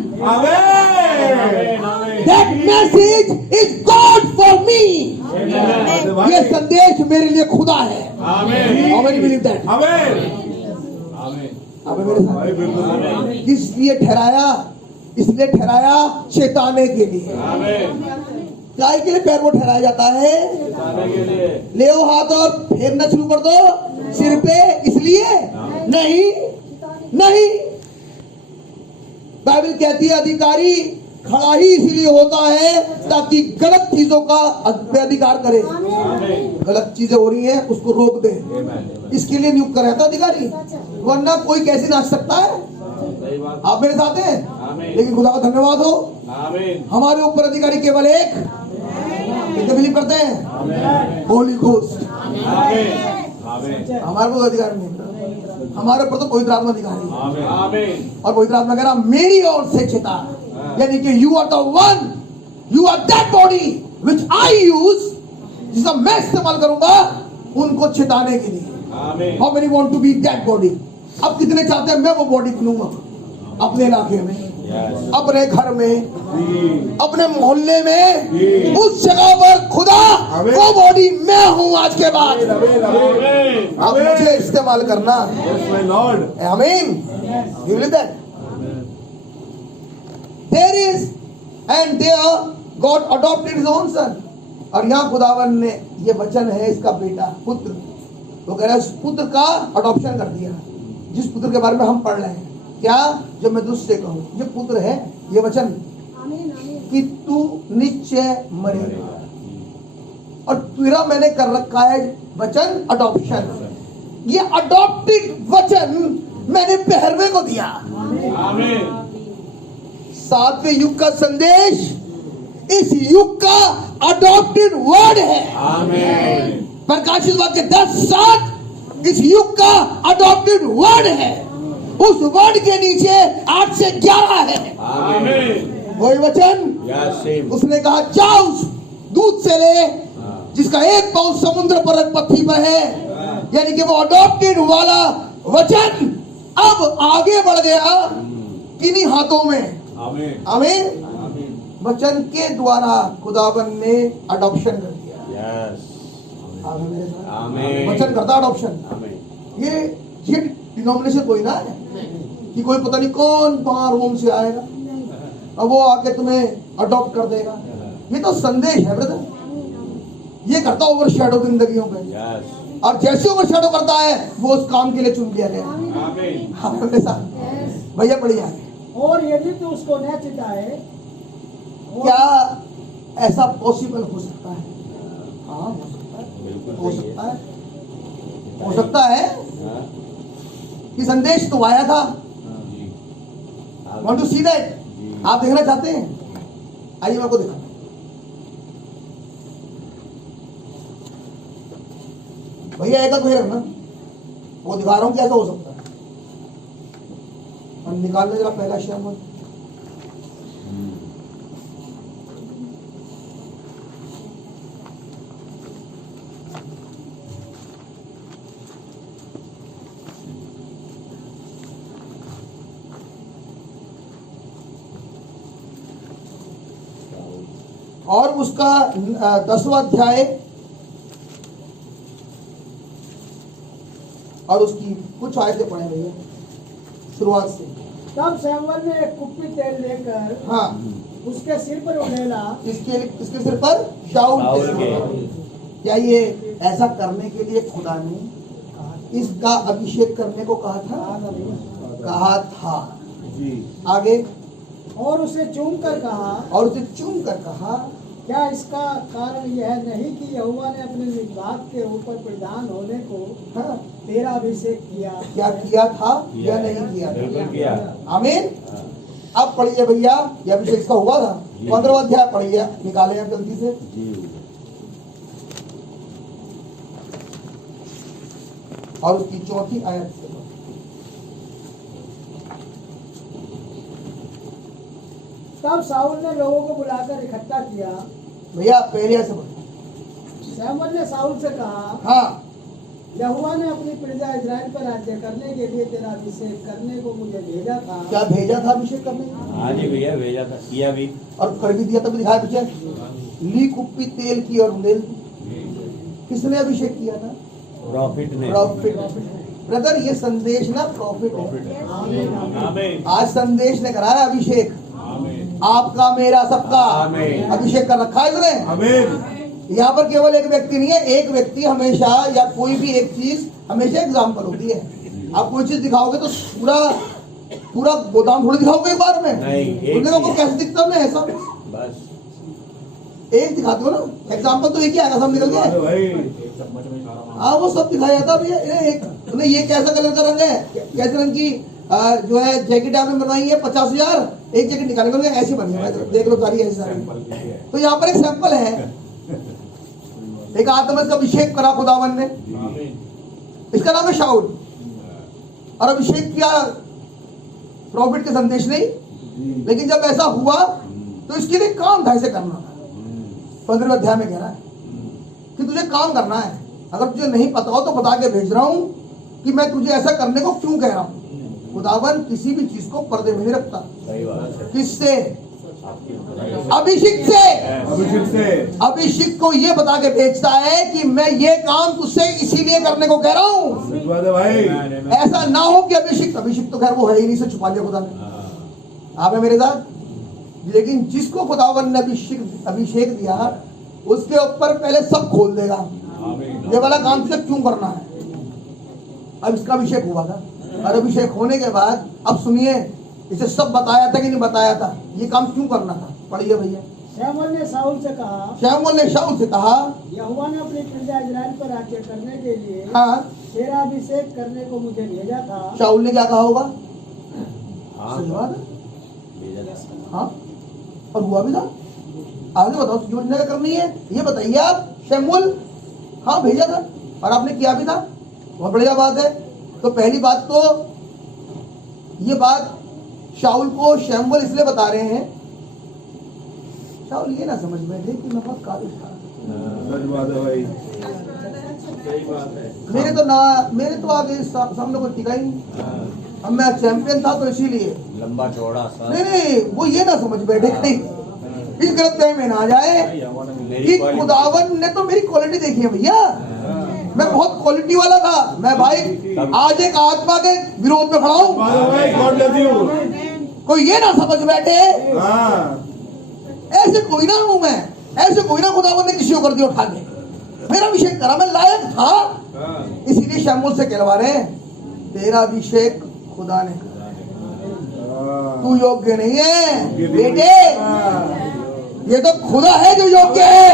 that message is God for me. ये संदेश मेरे लिए खुदा है। आमीन, बिलीव दैट। अब मेरे साथ किस लिए ठहराया? इसलिए ठहराया चेताने के लिए। काय के लिए पैर वो ठहराया जाता है? ले वो हाथ और फेरना शुरू कर दो सिर पे, इसलिए नहीं, नहीं। बाइबल कहती है अधिकारी खड़ा ही इसीलिए होता है ताकि गलत चीजों का अधिकार करे। गलत चीजें हो रही हैं उसको रोक दे, इसके लिए नियुक्त कराया था अधिकारी, वरना कोई कैसे नाच सकता है? आप मेरे साथ हैं? लेकिन खुदा का धन्यवाद हो, हमारे ऊपर अधिकारी केवल एक, बिलीव करते हैं, होली घोस्ट। हमारे को अधिकार नहीं, हमारे ऊपर तो पवित्र आत्मा अधिकारी। और पवित्र आत्मा कह रहा मेरी ओर से चिता, यानी कि you are the one, you are that body which I use, जिसका मैं इस्तेमाल करूंगा उनको चिताने के लिए। How many want to be that body? अब कितने चाहते हैं मैं वो बॉडी बनूंगा अपने इलाके में, यस अपने घर में, जी अपने मोहल्ले में, जी। उस जगह पर खुदा आमीन। वो बॉडी मैं हूं आज के बाद। आमीन आमीन अब मुझे इस्तेमाल करना। यस माय लॉर्ड आमीन। You believe that? There is and there God adopted his own son. और यहाँ खुदावन ने ये वचन है इसका बेटा पुत्र, वो कह रहा है उस पुत्र का अडॉप्शन कर दिया, जिस पुत्र के बारे में हम पढ़ रहे हैं। क्या? जब मैं तुझसे कहूं ये पुत्र है, ये वचन कि तू निश्चय मरेगा, और तेरा मैंने कर रखा है वचन अडॉप्शन। ये अडॉप्टेड वचन मैंने पहरवे को दिया। आमीन 7वें युग का संदेश इस युग का अडॉप्टेड वर्ड है। आमीन प्रकाशित वाक्य 10:7 इस युग का अडॉप्टेड वर्ड है। उस वर्ड के नीचे 8 से 11 है आमीन वही वचन। यस सेम उसने कहा जाओ उस दूध से ले जिसका एक पाँव समुद्र पर पृथ्वी पर है, यानी कि वो अडॉप्टेड वाला वचन अब आगे बढ़ गया किन्हीं हाथों में। आमीन आमीन। वचन के द्वारा खुदावन ने अडॉप्शन कर दिया। यस आमीन मेरे साथ। आमीन वचन करता अडॉप्शन। आमीन ये डिनोमिनेशन कोई ना है कि कोई पता नहीं कौन वहां रोम से आएगा अब वो आके तुम्हें अडॉप्ट कर देगा। ये तो संदेश है ब्रदर, ये करता ओवर शैडो जिंदगियों पे, यस और जैसे ओवर शैडो करता है वो उस काम के लिए चुन लिया गया। आमीन हाँ मेरे साथ भैया पढ़िए आगे। और यदि तू उसको न चिताए, क्या ऐसा पॉसिबल हो सकता है? हाँ हो सकता है, बिल्कुल हो सही है। सकता है, हो सकता है हाँ, कि संदेश तो आया था। जी Want to see that? जी। आप देखना चाहते हैं? आइए मैं आपको दिखाता हूं। भैया एक तो रखना, वो दिखा रहा हूं कैसा हो सकता है। और निकालने जरा पहला श्याम। और उसका 10वां अध्याय और उसकी कुछ आयतें पढ़े भैया शुरुआत से। तब सैमुअल ने एक कुप्पी तेल लेकर हाँ उसके सिर पर उड़ेला। इसके सिर पर शाऊल शाऊल के। क्या ये ऐसा करने के लिए खुदा ने इसका अभिषेक करने को कहा था? जी आगे और उसे चूम कर कहा, और उसे चूम कर कहा क्या इसका कारण यह नहीं कि यहोवा ने अपने विभाग के ऊपर प्रधान होने को हाँ, तेरा अभिषेक किया? क्या किया था या नहीं किया बिल्कुल था? किया। आमीन। अब पढ़िए भैया, ये अभिषेक इसका हुआ था। 15वां अध्याय पढ़िए, निकाले आप जल्दी से। जी और उसकी 4थी आयत से। तब साउल ने लोगों को बुलाकर इकट्ठा किया। भैया पहले से पढ़िए। सैमुअल ने साउल से कहा, हाँ यहोवा ने अपनी प्रजा इजराइल पर राज्य करने के लिए तेरा अभिषेक करने को मुझे भेजा था। क्या भेजा था अभिषेक करने? हाँ जी भैया भेजा था, किया भी। और कर भी दिया, तब दिखाया पीछे ली कुप्पी तेल की और उंडेल दी। किसने अभिषेक किया था? प्रॉफिट ने। प्रॉफिट। ब्रदर ये संदेश ना प्रॉफिट है। आमीन आज संदेश ने कराया अभिषेक, आमीन आपका मेरा सबका आमीन। अभिषेक कर रखा है इसने। आमीन यहाँ पर केवल एक व्यक्ति नहीं है, एक व्यक्ति हमेशा, या कोई भी एक चीज हमेशा एग्जाम्पल होती है। आप कोई चीज दिखाओगे तो पूरा गोदाम थोड़ी दिखाओगे एक बार में। नहीं, एक बोलने का वो चीज। कैसे दिखता है ऐसा बस एक दिखाते हो ना, एग्जाम्पल तो एक ही आएगा, सब निकल गया। भाई हाँ वो सब दिखाया जाता भैया। ये कैसा कलर का रंग है, कैसे रंग की जो है जैकेट आपने बनवाई है 50,000, एक जैकेट निकालेंगे ऐसी बनी है, देख लो सारी ऐसी सारी। तो यहाँ पर एक सैंपल है, एक आत्मा का अभिषेक करा खुदावन ने, इसका नाम है शाऊल, और अभिषेक किया प्रॉफिट के संदेश नहीं। लेकिन जब ऐसा हुआ तो इसके लिए काम था, ऐसे करना। 15वें अध्याय में कह रहा है कि तुझे काम करना है, अगर तुझे नहीं पता हो तो बता के भेज रहा हूं कि मैं तुझे ऐसा करने को क्यों कह रहा हूँ। खुदावन किसी भी चीज को पर्दे में नहीं रखता। सही बात है। किससे? अभिषिक्त से। अभिषेक से अभिषिक्त को ये बता के भेजता है कि मैं ये काम तुझसे इसीलिए करने को कह रहा हूँ। सच बात है भाई। ऐसा ना हो कि अभिषिक्त तो खैर वो है ही नहीं, से छुपा लिया खुदा ने। आप है मेरे साथ? लेकिन जिसको खुदावन ने अभिषेक दिया उसके ऊपर पहले सब खोल देगा। ये वाला काम तुझे क्यों करना है। अब इसका अभिषेक हुआ था और अभिषेक होने के बाद अब सुनिए, इसे सब बताया था कि नहीं बताया था, ये काम क्यों करना था। पढ़िए भैया। शमूएल ने शाऊल से कहा, शमूएल ने शाऊल से कहा, यहोवा ने अपनी प्रजा इजराइल पर राज्य करने के लिए हाँ, तेरा अभिषेक करने को मुझे भेजा था। शाऊल ने क्या कहा होगा? हाँ, सही बात है। भेजा था। हाँ, और हुआ भी था। आगे बताओ योजना क्या करनी है ये बताइए आप। शमूएल हाँ भेजा था और आपने किया भी था, बहुत बढ़िया बात है। तो पहली बात तो ये बात शाऊल को शमूएल इसलिए बता रहे हैं, शाऊल ये ना समझ में कि मैं बहुत काबिल था। सच बात है भाई। मेरे तो आगे सामने कोई टिका ही नहीं। अब मैं चैंपियन था तो इसीलिए। लंबा चौड़ा सा। नहीं वो ये ना समझ बैठे कहीं इस गलतफहमी में ना आ जाए कि खुदावन ने तो मेरी क्वालिटी देखी है भैया। मैं बहुत क्वालिटी वाला था। मैं भाई आज एक आत्मा के विरोध में खड़ा हूँ। भाई गॉड ब्लेस यू। कोई ये ना समझ बैठे हाँ ऐसे कोई ना हूं मैं, ऐसे कोई ना खुदावन ने किसी को कर दिया उठा के। मेरा अभिषेक करा, मैं लायक था, इसीलिए शमूएल से कहलवा रहे हैं तेरा अभिषेक खुदा ने करा, तू योग्य नहीं है बेटे, ये तो खुदा है जो योग्य है।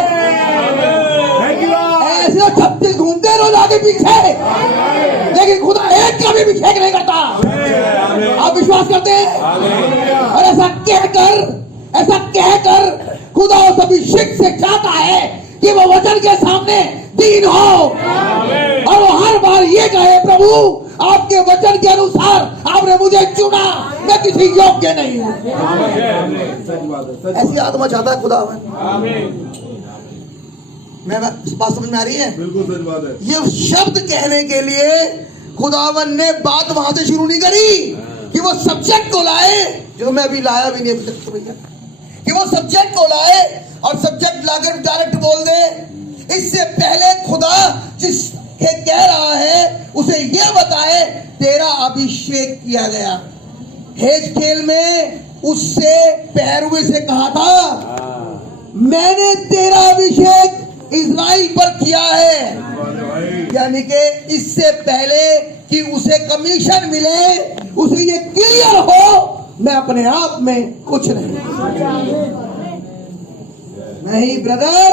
ऐसे तो 36 घूमते हैं रोज आगे पीछे, लेकिन खुदा एक का भी अभिषेक नहीं करता। आप विश्वास करते हैं? और ऐसा कहकर खुदा उस अभिषेक से चाहता है कि वो वचन के सामने दीन हो और वो हर बार ये कहे प्रभु आपके वचन के अनुसार आपने मुझे चुना, मैं किसी योग्य नहीं हूँ। सच बात है। ऐसी आत्मा चाहता है खुदा। मैं बात समझ में आ रही है? बिल्कुल सच बात है। ये शब्द कहने के लिए खुदावन ने बात वहां से शुरू नहीं करी कि वो सब्जेक्ट को लाए, जो मैं अभी लाया भी नहीं अभी तक तो भैया, कि वो सब्जेक्ट को लाए और सब्जेक्ट लाकर डायरेक्ट बोल दे। इससे पहले खुदा जिसके कह रहा है उसे यह बताए तेरा अभिषेक किया गया। हेजकेल में उससे पैरवे से कहा था मैंने तेरा अभिषेक इजराइल पर किया है, यानी कि इससे पहले कि उसे कमीशन मिले उसे ये क्लियर हो मैं अपने आप में कुछ नहीं। नहीं ब्रदर,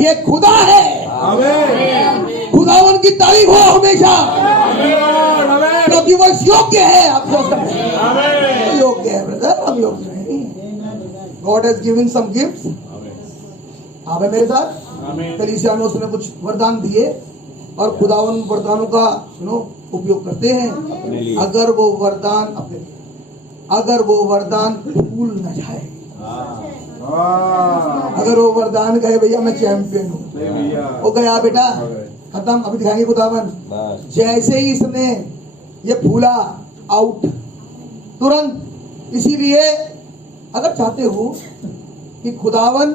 ये खुदा है। खुदावन की तारीफ हो हमेशा, क्योंकि वो योग्य है। आप सोच सकते हैं योग्य है ब्रदर, हम योग्य नहीं। God has given some gifts. आप है मेरे साथ? कलीसिया में उसने कुछ वरदान दिए और खुदावन वरदानों का उपयोग करते हैं। अगर वो वरदान भूल न जाए, अगर वो वरदान कहे भैया मैं चैंपियन हूँ, वो गया बेटा खत्म, अभी दिखाएंगे खुदावन। जैसे ही इसने ये फूला आउट तुरंत। इसीलिए अगर चाहते हो कि खुदावन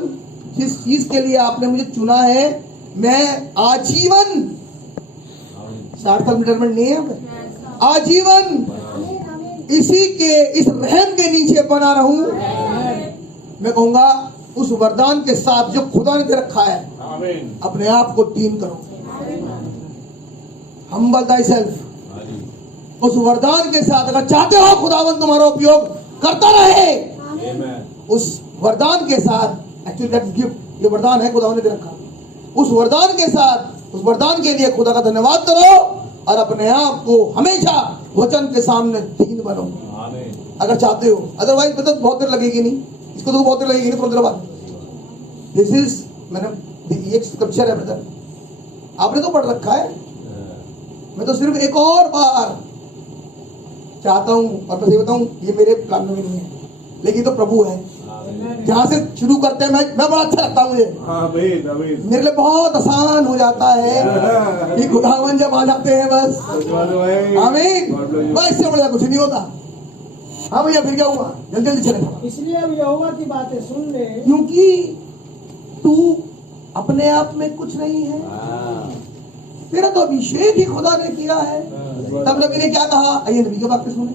जिस चीज के लिए आपने मुझे चुना है मैं आजीवन, 60 साल रिटायरमेंट नहीं है, आजीवन इसी के इस रहम के नीचे बना रहूं, मैं कहूंगा उस वरदान के साथ जो खुदा ने दे रखा है अपने आप को दीन करो। Humble thyself। उस वरदान के साथ अगर चाहते हो खुदावन तुम्हारा उपयोग करता रहे, उस वरदान के साथ, एक्चुअली दैट गिफ्ट, ये वरदान है खुदा ने दे रखा, उस वरदान के साथ, उस वरदान के लिए खुदा का धन्यवाद करो और अपने आप को हमेशा वचन के सामने दीन बनो अगर चाहते हो। अदरवाइज पता बहुत देर लगेगी नहीं, इसको तो बहुत देर लगेगी नहीं, थोड़ी देर बाद। दिस इज मैंने ये स्क्रिप्चर है ब्रदर, आपने तो पढ़ रखा है, मैं तो सिर्फ एक और बार चाहता हूं और मैं सही बताऊं ये मेरे प्लान में नहीं है, लेकिन तो प्रभु है जहाँ से शुरू करते हैं मैं बड़ा अच्छा लगता है मुझे, आमीन आमीन मेरे लिए बहुत आसान हो जाता है कि खुदावन जब आ जाते हैं बस। सच बात है भाई। आमीन। God bless you। बस इससे बड़ा कुछ नहीं होता। हाँ भैया फिर क्या हुआ, जल्दी जल्दी चले जाओ। इसलिए अब यहोवा की बातें सुन ले, क्योंकि तू अपने आप में कुछ नहीं है, तेरा तो अभिषेक ही खुदा ने किया है। तब नबी ने क्या कहा, आइए नबी की बात सुने।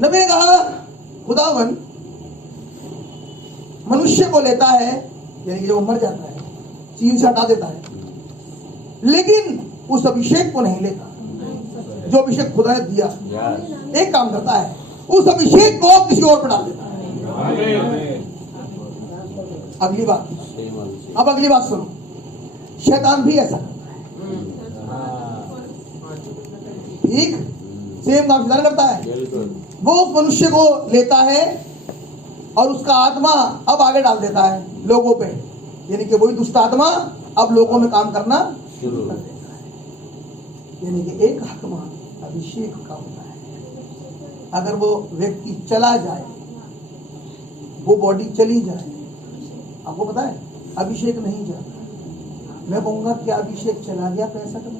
नबी ने कहा खुदावन मनुष्य को लेता है, यानी कि जब वो मर जाता है चीन से हटा देता है, लेकिन उस अभिषेक को नहीं लेता जो अभिषेक खुदा ने दिया। एक काम करता है, उस अभिषेक को किसी और पर डाल देता है। अगली बात, अब अगली बात सुनो, शैतान भी ऐसा करता है। ठीक, सेम काम शैतान करता है। वो उस मनुष्य को लेता है और उसका आत्मा अब आगे डाल देता है लोगों पे, यानी कि वही दुष्ट आत्मा अब लोगों में काम करना शुरू कर देता है। यानी कि एक आत्मा अभिषेक का होता है, अगर वो व्यक्ति चला जाए, वो बॉडी चली जाए, आपको पता है अभिषेक नहीं जाता। मैं कहूंगा क्या अभिषेक चला गया तो ऐसा करो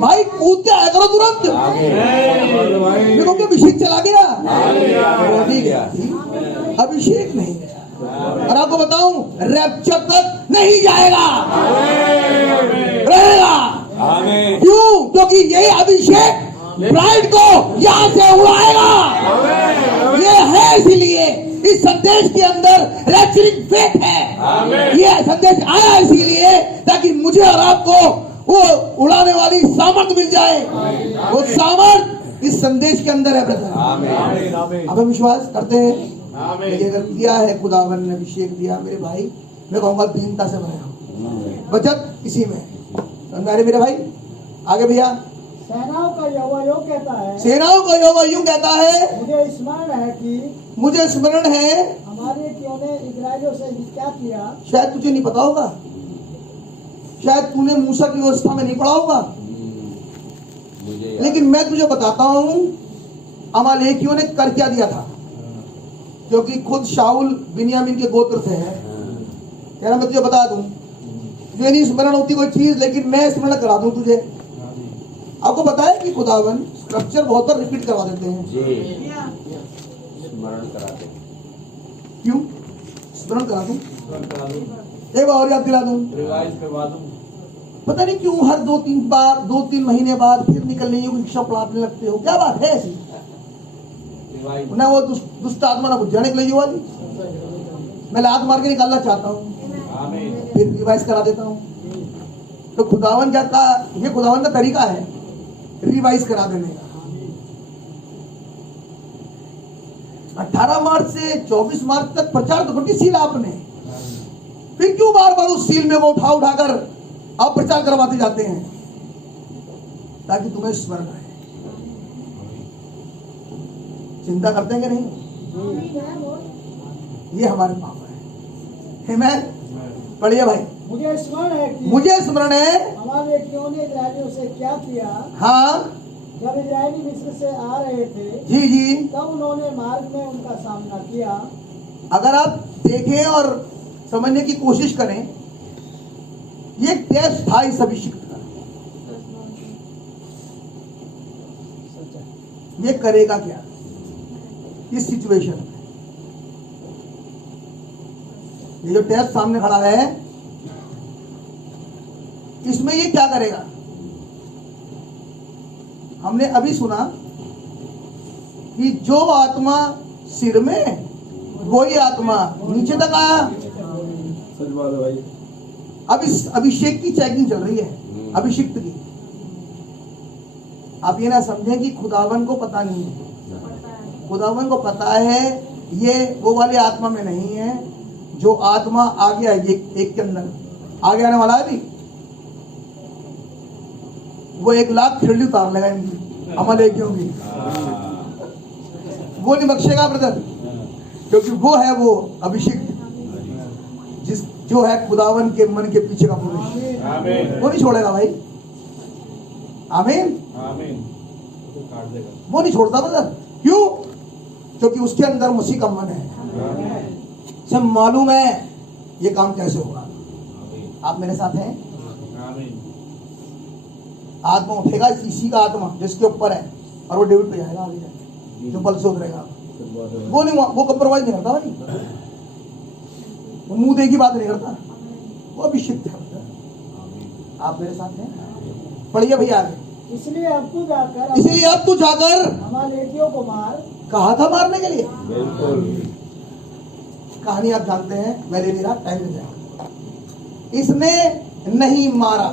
भाई, कूद के आया करो तुरंत। मैं कहूँगा अभिषेक चला गया, बॉडी गया, अभिषेक नहीं गया। और आपको बताऊं रैप्चर तक नहीं जाएगा, रहेगा। क्यों? क्योंकि यही अभिषेक ब्राइड को यहाँ से उड़ाएगा। ये है, इसीलिए इस संदेश के अंदर रैप्चरिंग फेथ है। ये संदेश आया इसीलिए ताकि मुझे और आपको वो उड़ाने वाली सामर्थ मिल जाए। वो सामर्थ इस संदेश के अंदर है ब्रदर। अब हम विश्वास करते हैं कि अगर दिया है खुदावन ने अभिषेक दिया, मेरे भाई मैं कहूँगा दीनता से भरे हो, बचत इसी में। मेरे भाई आगे भैया, सेनाओं का यहोवा यूं कहता है, सेनाओं का यहोवा यूं कहता है, मुझे स्मरण है कि मुझे स्मरण है हमारे क्यों ने इस्राएलियों से क्या किया। शायद तुझे नहीं पता होगा, शायद तूने मूसा की व्यवस्था में नहीं पढ़ा होगा, लेकिन मैं तुझे बताता हूं अमालेकियों ने कर क्या दिया था। क्योंकि खुद शाऊल बिन्यामीन के गोत्र से है, कह रहा मैं तुझे बता दूं, तुझे नहीं स्मरण होती कोई चीज, लेकिन मैं स्मरण करा दूं तुझे। आपको पता है कि खुदावन स्क्रिप्चर बहुत बार रिपीट करवा देते हैं। स्मरण कराते, क्यों स्मरण करा दूं, एक बार और याद दिला दूं, रिवाइज करवा दूं। पता नहीं क्यों हर 2-3 महीने बाद फिर निकलने की शिक्षा पढ़ाने लगते हो, क्या बात है ऐसी? ना वो दुष्ट आत्मा ना कुछ जाने के लिए वाली, मैं लात मार के निकालना चाहता हूँ, फिर रिवाइज करा देता हूँ। तो खुदावन क्या का, ये खुदावन का तरीका है रिवाइज करा देने का। 18 मार्च से 24 मार्च तक प्रचार तो बड़ी सील आपने, फिर क्यों बार बार उस सील में वो उठाकर आप प्रचार करवाते जाते हैं? ताकि तुम्हें स्मरण आए। चिंता करते हैं कि नहीं? ये हमारे पाप है। मैं पढ़िए भाई, मुझे स्मरण है कि मुझे स्मरण है हमारे क्यों ने इस्राएलियों से क्या किया। हाँ जब इस्राएली मिस्र से आ रहे थे, जी जी, तब उन्होंने मार्ग में उनका सामना किया। अगर आप देखें और समझने की कोशिश करें, ये टेस्ट था इस अभिषेक का, ये करेगा क्या इस सिचुएशन में। ये जो टेस्ट सामने खड़ा है, इसमें ये क्या करेगा? हमने अभी सुना कि जो आत्मा सिर में, वही आत्मा नीचे तक आया। सच बात है भाई। अब इस अभिषेक की चेकिंग चल रही है, अभिषिक्त की। आप ये ना समझें कि खुदावन को पता नहीं है, खुदावन को पता है। ये वो वाली आत्मा में नहीं है जो आत्मा आ गया ये एक के अंदर आगे आने वाला है अभी, वो 1 लाख खिरली उतार लेगा इनकी, अमालेकियों की। वो नहीं बख्शेगा ब्रदर, क्योंकि वो है वो अभिषेक जिस जो है खुदावन के मन के पीछे का पुरुष, वो नहीं छोड़ेगा भाई। आमीन, वो नहीं छोड़ता ब्रदर। क्यों? क्योंकि उसके अंदर मसीह का मन है। सब मालूम है ये काम कैसे होगा। आप मेरे साथ हैं? आत्मा उठेगा, इसी का आत्मा जिसके ऊपर है, और वो डेविड पे जाएगा आगे जाके, जो बल से उतरेगा। वो नहीं, वो कंप्रोमाइज नहीं करता भाई, वो मुंह दे की बात नहीं करता, वो अभिषिक्त है। आप मेरे साथ हैं? पढ़िए भैया आगे। इसलिए अब तू जाकर अमालेकियों को मार। कहा था मारने के लिए। बिल्कुल। कहानी आप जानते हैं, मैं ले नहीं रहा, टाइम मिल जाएगा। इसने नहीं मारा,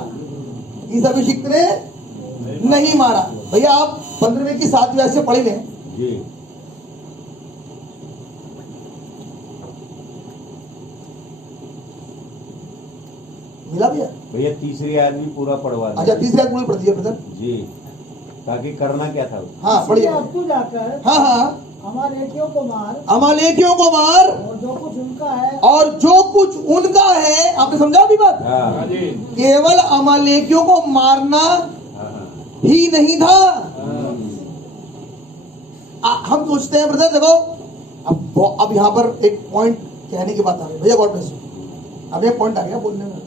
इस अभिषिक्त ने नहीं मारा। भैया आप 15वें की 7वीं आयत से पढ़ लें। जी। मिला भैया? भैया तीसरी आदमी पूरा पढ़वा दें। अच्छा, तीसरी आयत पूरी पढ़ दिया ब्रदर। जी, ताकि करना क्या था। हाँ पढ़िए। अब तू जाकर हाँ अमालेकियों को मार, अमालेकियों को मार, और जो कुछ उनका है, और जो कुछ उनका है। आपने समझा अभी बात? हाँ केवल अमालेकियों को मारना ही नहीं था। हम सोचते हैं ब्रदर, देखो अब यहाँ पर एक पॉइंट कहने की बात आ गई। भैया गॉड ब्लेस यू। अब एक पॉइंट आ गया बोलने में।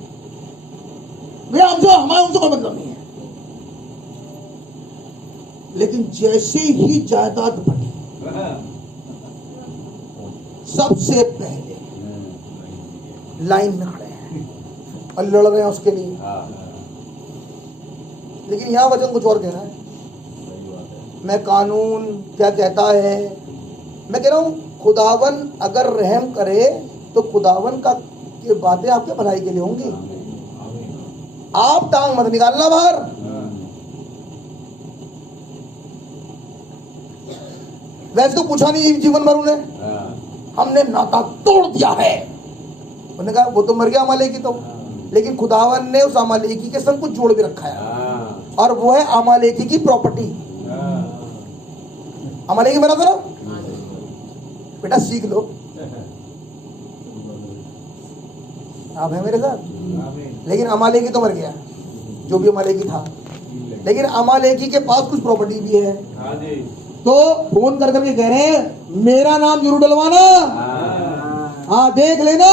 भैया अब जो हमारा उनसे कोई मतलब नहीं है, लेकिन जैसे ही जायदाद बढ़ी, सबसे पहले लाइन में खड़े हैं और लड़ रहे हैं उसके लिए। लेकिन यहां वचन कुछ और कह रहा है। मैं कानून क्या कहता है, मैं कह रहा हूं खुदावन अगर रहम करे तो खुदावन का ये बातें आपके भलाई के लिए होंगी। आप टांग मत निकालना बाहर। वैसे तो पूछा नहीं जीवन भर उन्हें, हमने नाता तोड़ दिया है। उन्होंने कहा वो तो मर गया अमालेकी तो, लेकिन खुदावन ने उस अमालेकी के संग कुछ जोड़ भी रखा है, और वो है अमालेकी की प्रॉपर्टी। अमालेकी मरा था ना बेटा, सीख लो। आप है मेरे साथ? लेकिन अमालेकी तो मर गया, जो भी अमालेकी था, लेकिन अमालेकी के पास कुछ प्रॉपर्टी भी है। तो फोन कर करके कह रहे हैं मेरा नाम जरूर डलवाना। हाँ देख लेना,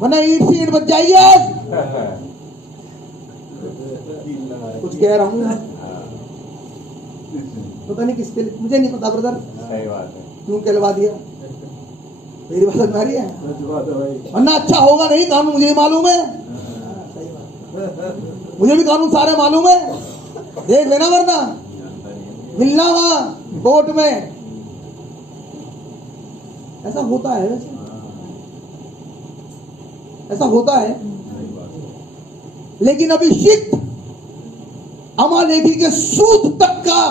वरना ईंट से ईंट बच जाएगी आज। कुछ कह रहा हूँ, पता नहीं किसके लिए, मुझे नहीं पता ब्रदर। सही बात है। क्यों कहलवा दिया, मेरी बात समझ रही है? सच बात है भाई। वरना अच्छा होगा नहीं कानून, मुझे मालूम है, मुझे भी कानून सारे मालूम है। देख लेना, वरना मिलना वहां कोर्ट में। ऐसा होता है, वैसे ऐसा होता है। लेकिन अभिषिक्त अमालेकी के सूद तक का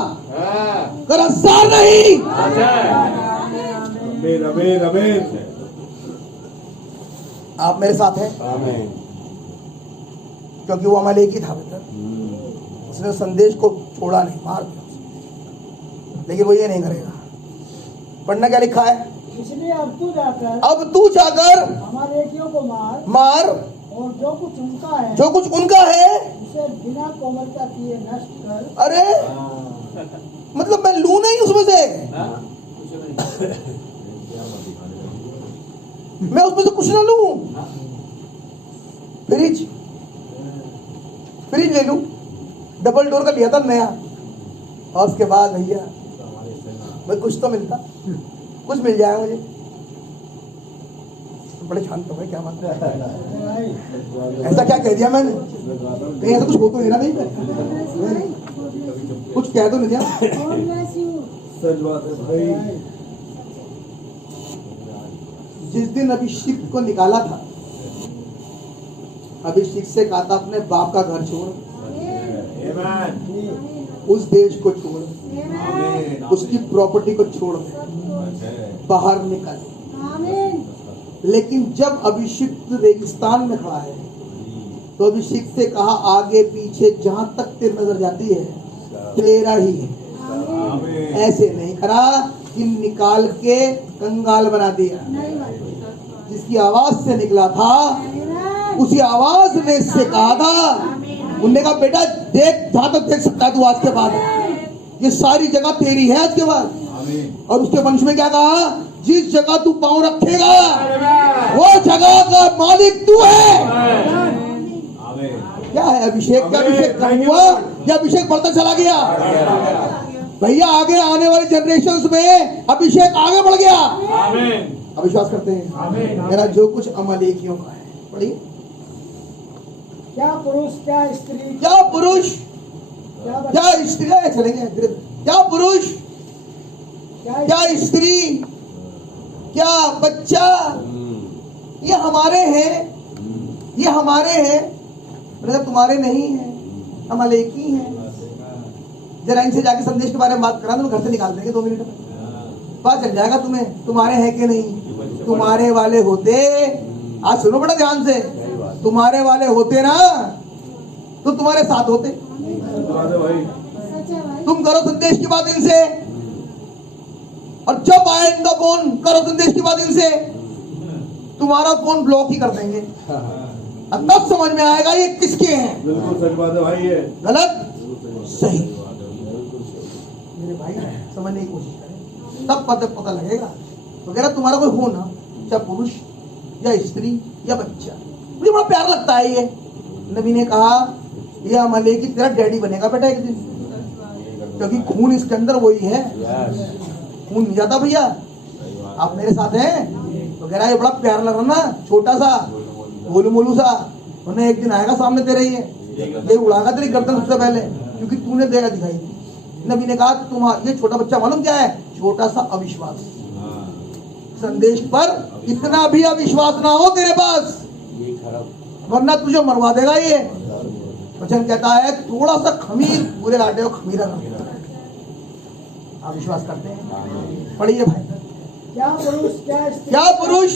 कर्जदार नहीं। अमीर अमीर अमीर। आप मेरे साथ हैं? आमीन। क्योंकि वो अमालेकी था बेटा, उसने संदेश को छोड़ा नहीं, मार दिया। लेकिन वो ये नहीं करेगा। पढ़ना क्या लिखा है? इसलिए अब तू जाकर अमालेकियों को मार, और जो कुछ उनका है उसे बिना कोमलता किए नष्ट कर। अरे मतलब मैं लू नहीं उसमें से, मैं उसमें से कुछ ना लूं। फ्रिज ले लूं, डबल डोर का लिया था नया, और उसके बाद भैया भाई कुछ तो मिलता, कुछ मिल जाएगा मुझे। बड़े शांत हो गए, क्या बात है? ऐसा क्या कह दिया मैंने? कहीं ऐसा कुछ हो तो नहीं ना? नहीं कुछ कह तो नहीं दिया? सच बात है भाई। जिस दिन अभिषेक को निकाला था, अभिषेक से कहा था अपने बाप का घर छोड़, उस देश को छोड़, उसकी प्रॉपर्टी को छोड़ बाहर निकल। लेकिन जब अभिषिक्त रेगिस्तान में खड़ा है, तो अभिषिक्त से कहा आगे पीछे जहां तक तेरी नजर जाती है तेरा ही है। ऐसे नहीं करा कि निकाल के कंगाल बना दिया। जिसकी आवाज से निकला था, उसी आवाज ने इससे कहा था, उन्होंने कहा बेटा देख, जहां तक देख सकता है तू आज के बाद, ये सारी जगह तेरी है आज के बाद। और उसके वंश में क्या कहा, जिस जगह तू पांव रखेगा वो जगह का मालिक तू है। क्या है अभिषेक का, अभिषेक कम हुआ या अभिषेक बढ़ता चला गया? भैया आगे आने वाली जनरेशंस में अभिषेक आगे बढ़ गया। अब विश्वास करते हैं मेरा जो कुछ अमलेकियों का है। पढ़िए, क्या पुरुष क्या स्त्री क्या पुरुष क्या बच्चा, क्या स्त्री, चलेंगे क्या पुरुष क्या स्त्री क्या बच्चा ये हमारे हैं, ये हमारे हैं, मतलब तुम्हारे नहीं है, हम अलेकी हैं। जरा इनसे जाके संदेश के बारे में बात करा तो घर से निकाल देंगे 2 मिनट में, पता चल जाएगा तुम्हें तुम्हारे हैं कि नहीं। तुम्हारे वाले होते, आज सुनो बड़ा ध्यान से, तुम्हारे वाले होते ना तो तुम्हारे साथ होते। तुम करो संदेश की बात इनसे, और जब आए इनका फोन करो संदेश की बात इनसे, तुम्हारा फोन ब्लॉक ही कर देंगे। अब तब समझ में आएगा ये किसके हैं। बिल्कुल सच बात है भाई, ये गलत सही। मेरे भाई समझने की कोशिश करें, तब पता लगेगा। तो कह रहा तुम्हारा कोई हो ना, चाहे पुरुष या स्त्री या बच्चा, मुझे बड़ा प्यार लगता है ये। नबी ने कहा ये अमलेकी तेरा डैडी बनेगा बेटा एक दिन, क्योंकि खून इसके अंदर वही है। खून नहीं जाता भैया, आप मेरे साथ हैं। तो कह रहा है ये बड़ा प्यार लग रहा ना, छोटा सा गोलू मोलू सा, उन्हें एक दिन आएगा सामने तेरे, ये उड़ागा तेरी गर्दन सबसे पहले, क्योंकि तूने देगा दिखाई दी। नबी ने कहा तुम ये छोटा बच्चा मालूम क्या है, छोटा सा अविश्वास। संदेश पर इतना भी अविश्वास ना हो तेरे पास, वरना तुझे मरवा देगा ये। वचन कहता है थोड़ा सा खमीर पूरे आटे को खमीरा कर देता है। आप विश्वास करते हैं? पढ़िए भाई, क्या पुरुष क्या स्त्री क्या पुरुष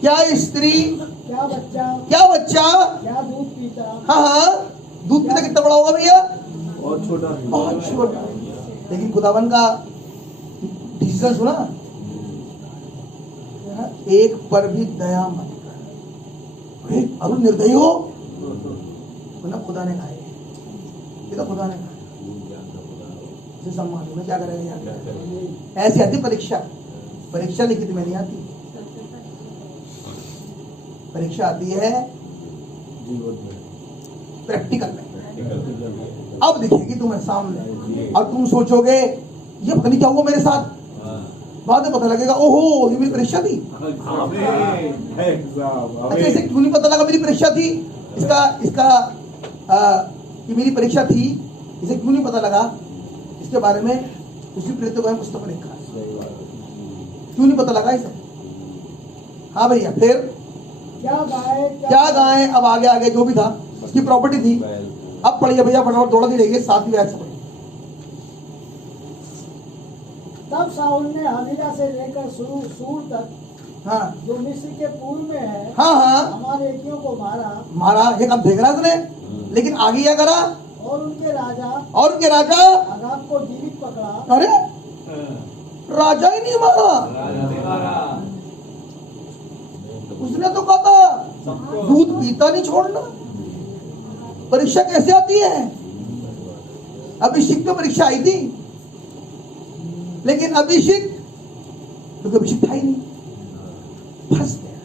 क्या स्त्री क्या बच्चा क्या बच्चा, क्या दूध पीता हाँ हाँ, दूध पीता कितना बड़ा होगा भैया, और छोटा बहुत छोटा। लेकिन खुदावन का डिसीजन सुना, एक पर भी दया मत कर, अरुण निर्दयी हो, वरना खुदा ने कहा है, ये तो खुदा ने कहा है। सम्मान में क्या करेंगे यार, ऐसी आती परीक्षा, परीक्षा लिखित में नहीं आती, परीक्षा आती है प्रैक्टिकल में। अब दिखेगी तुम्हें सामने और तुम सोचोगे ये पता नहीं क्या हुआ मेरे साथ, बाद में पता लगेगा ओहो ये मेरी परीक्षा थी। अच्छा इसे क्यों नहीं पता लगा मेरी परीक्षा थी, इसका ये मेरी परीक्षा थी, इसे क्यों नहीं पता लगा? इसके बारे में उसी प्रेरितों का पुस्तक में लिखा है, क्यों नहीं पता लगा इसे? हाँ भैया, फिर क्या गाय, अब आगे जो भी था उसकी प्रॉपर्टी थी। अब पढ़िए भैया फटाफट, दौड़ा दी रहेगी 7वीं आयत से पढ़िए। तब शाऊल ने हाविला से लेकर सूर तक, हाँ जो मिस्र के पूर्व में है, हाँ हाँ, अमालेकियों को मारा। ये काम देख रहा उसने, लेकिन आगे क्या करा? और उनके राजा आगाग को जीवित पकड़ा। अरे राजा ही नहीं मारा, उसने तो कहा था दूध पीता नहीं छोड़ना। परीक्षा कैसे आती है? अभिषेक तो परीक्षा आई थी, लेकिन अभिषेक तो अभिषेक था ही नहीं, फंस गया।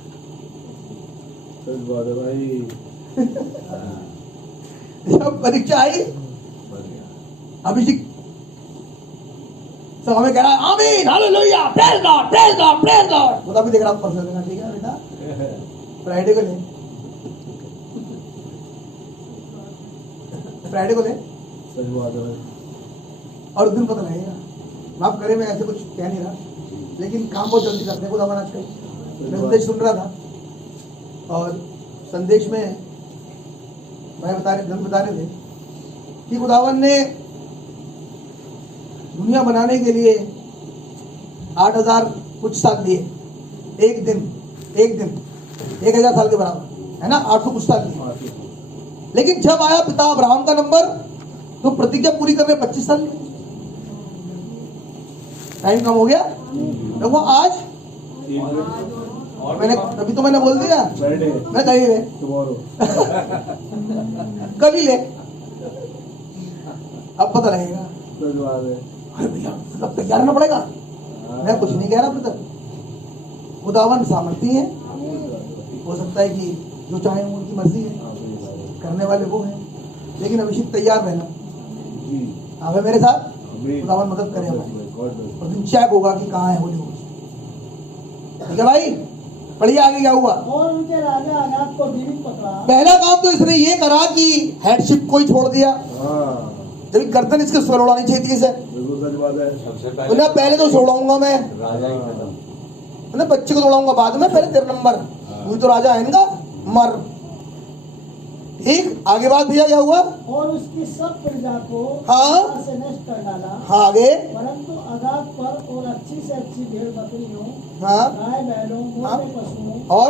सच बात है भाई। जब परीक्षा आई अभिषेक सब हमें कह रहा है आमीन hallelujah praise God praise God praise God. खुदा भी देख रहा हूं, परसों देना ठीक है बेटा, फ्राइडे को ले, फ्राइडे को ले। सच बात है भाई। और उस दिन पता लगेगा। माफ करे मैं ऐसे कुछ कह नहीं रहा, लेकिन काम बहुत जल्दी करते हैं खुदावन आजकल। मैं संदेश सुन रहा था और संदेश में भाई बता रहे थे कि खुदावन ने दुनिया बनाने के लिए 8000 कुछ साल लिए, एक दिन 1000 साल के बराबर है ना, 800 कुछ साल लिए। लेकिन जब आया पिता अब्राहम का नंबर तो प्रतिज्ञा पूरी करने 25 साल लिए। टाइम कम हो गया तो वो आज मैंने अभी तो मैंने बोल दिया, मैं कल ही ले कल ही ले, अब पता लगेगा। सच बात है। अरे भैया मतलब तैयार रहना पड़ेगा, मैं कुछ नहीं कह रहा ब्रदर, खुदावन सामर्थी है। हो सकता है कि जो चाहे उनकी मर्जी है, करने वाले वो हैं, लेकिन अभिषेक तैयार रहना। आप है मेरे साथ, खुदावन मदद करे हमारी, और दिन चेक होगा कि कहाँ है होली गोस्ट। ठीक है भाई, पढ़िए आगे क्या हुआ। और उनके राजा अगाग को जीवित पकड़ा। पहला काम तो इसने ये करा कि हेडशिप को ही छोड़ दिया। जब गर्दन इसके सुलड़ानी चाहिए थी इसे, सबसे बोला पहले तो छोड़ाऊंगा मैं, राजा ही खत्म। बोले बच्चे को छोड़ाऊंगा बाद में, पहले तेरा नंबर, तू तो राजा है इनका, मर। ठीक, आगे बात भैया क्या हुआ। और उसकी सब प्रजा को हाँ। से नष्ट कर डाला। हाँ आगे। परंतु अगाग पर और अच्छी से अच्छी भेड़ बकरियों, हाँ गाय बैलों, हाँ। मोटे पशुओं और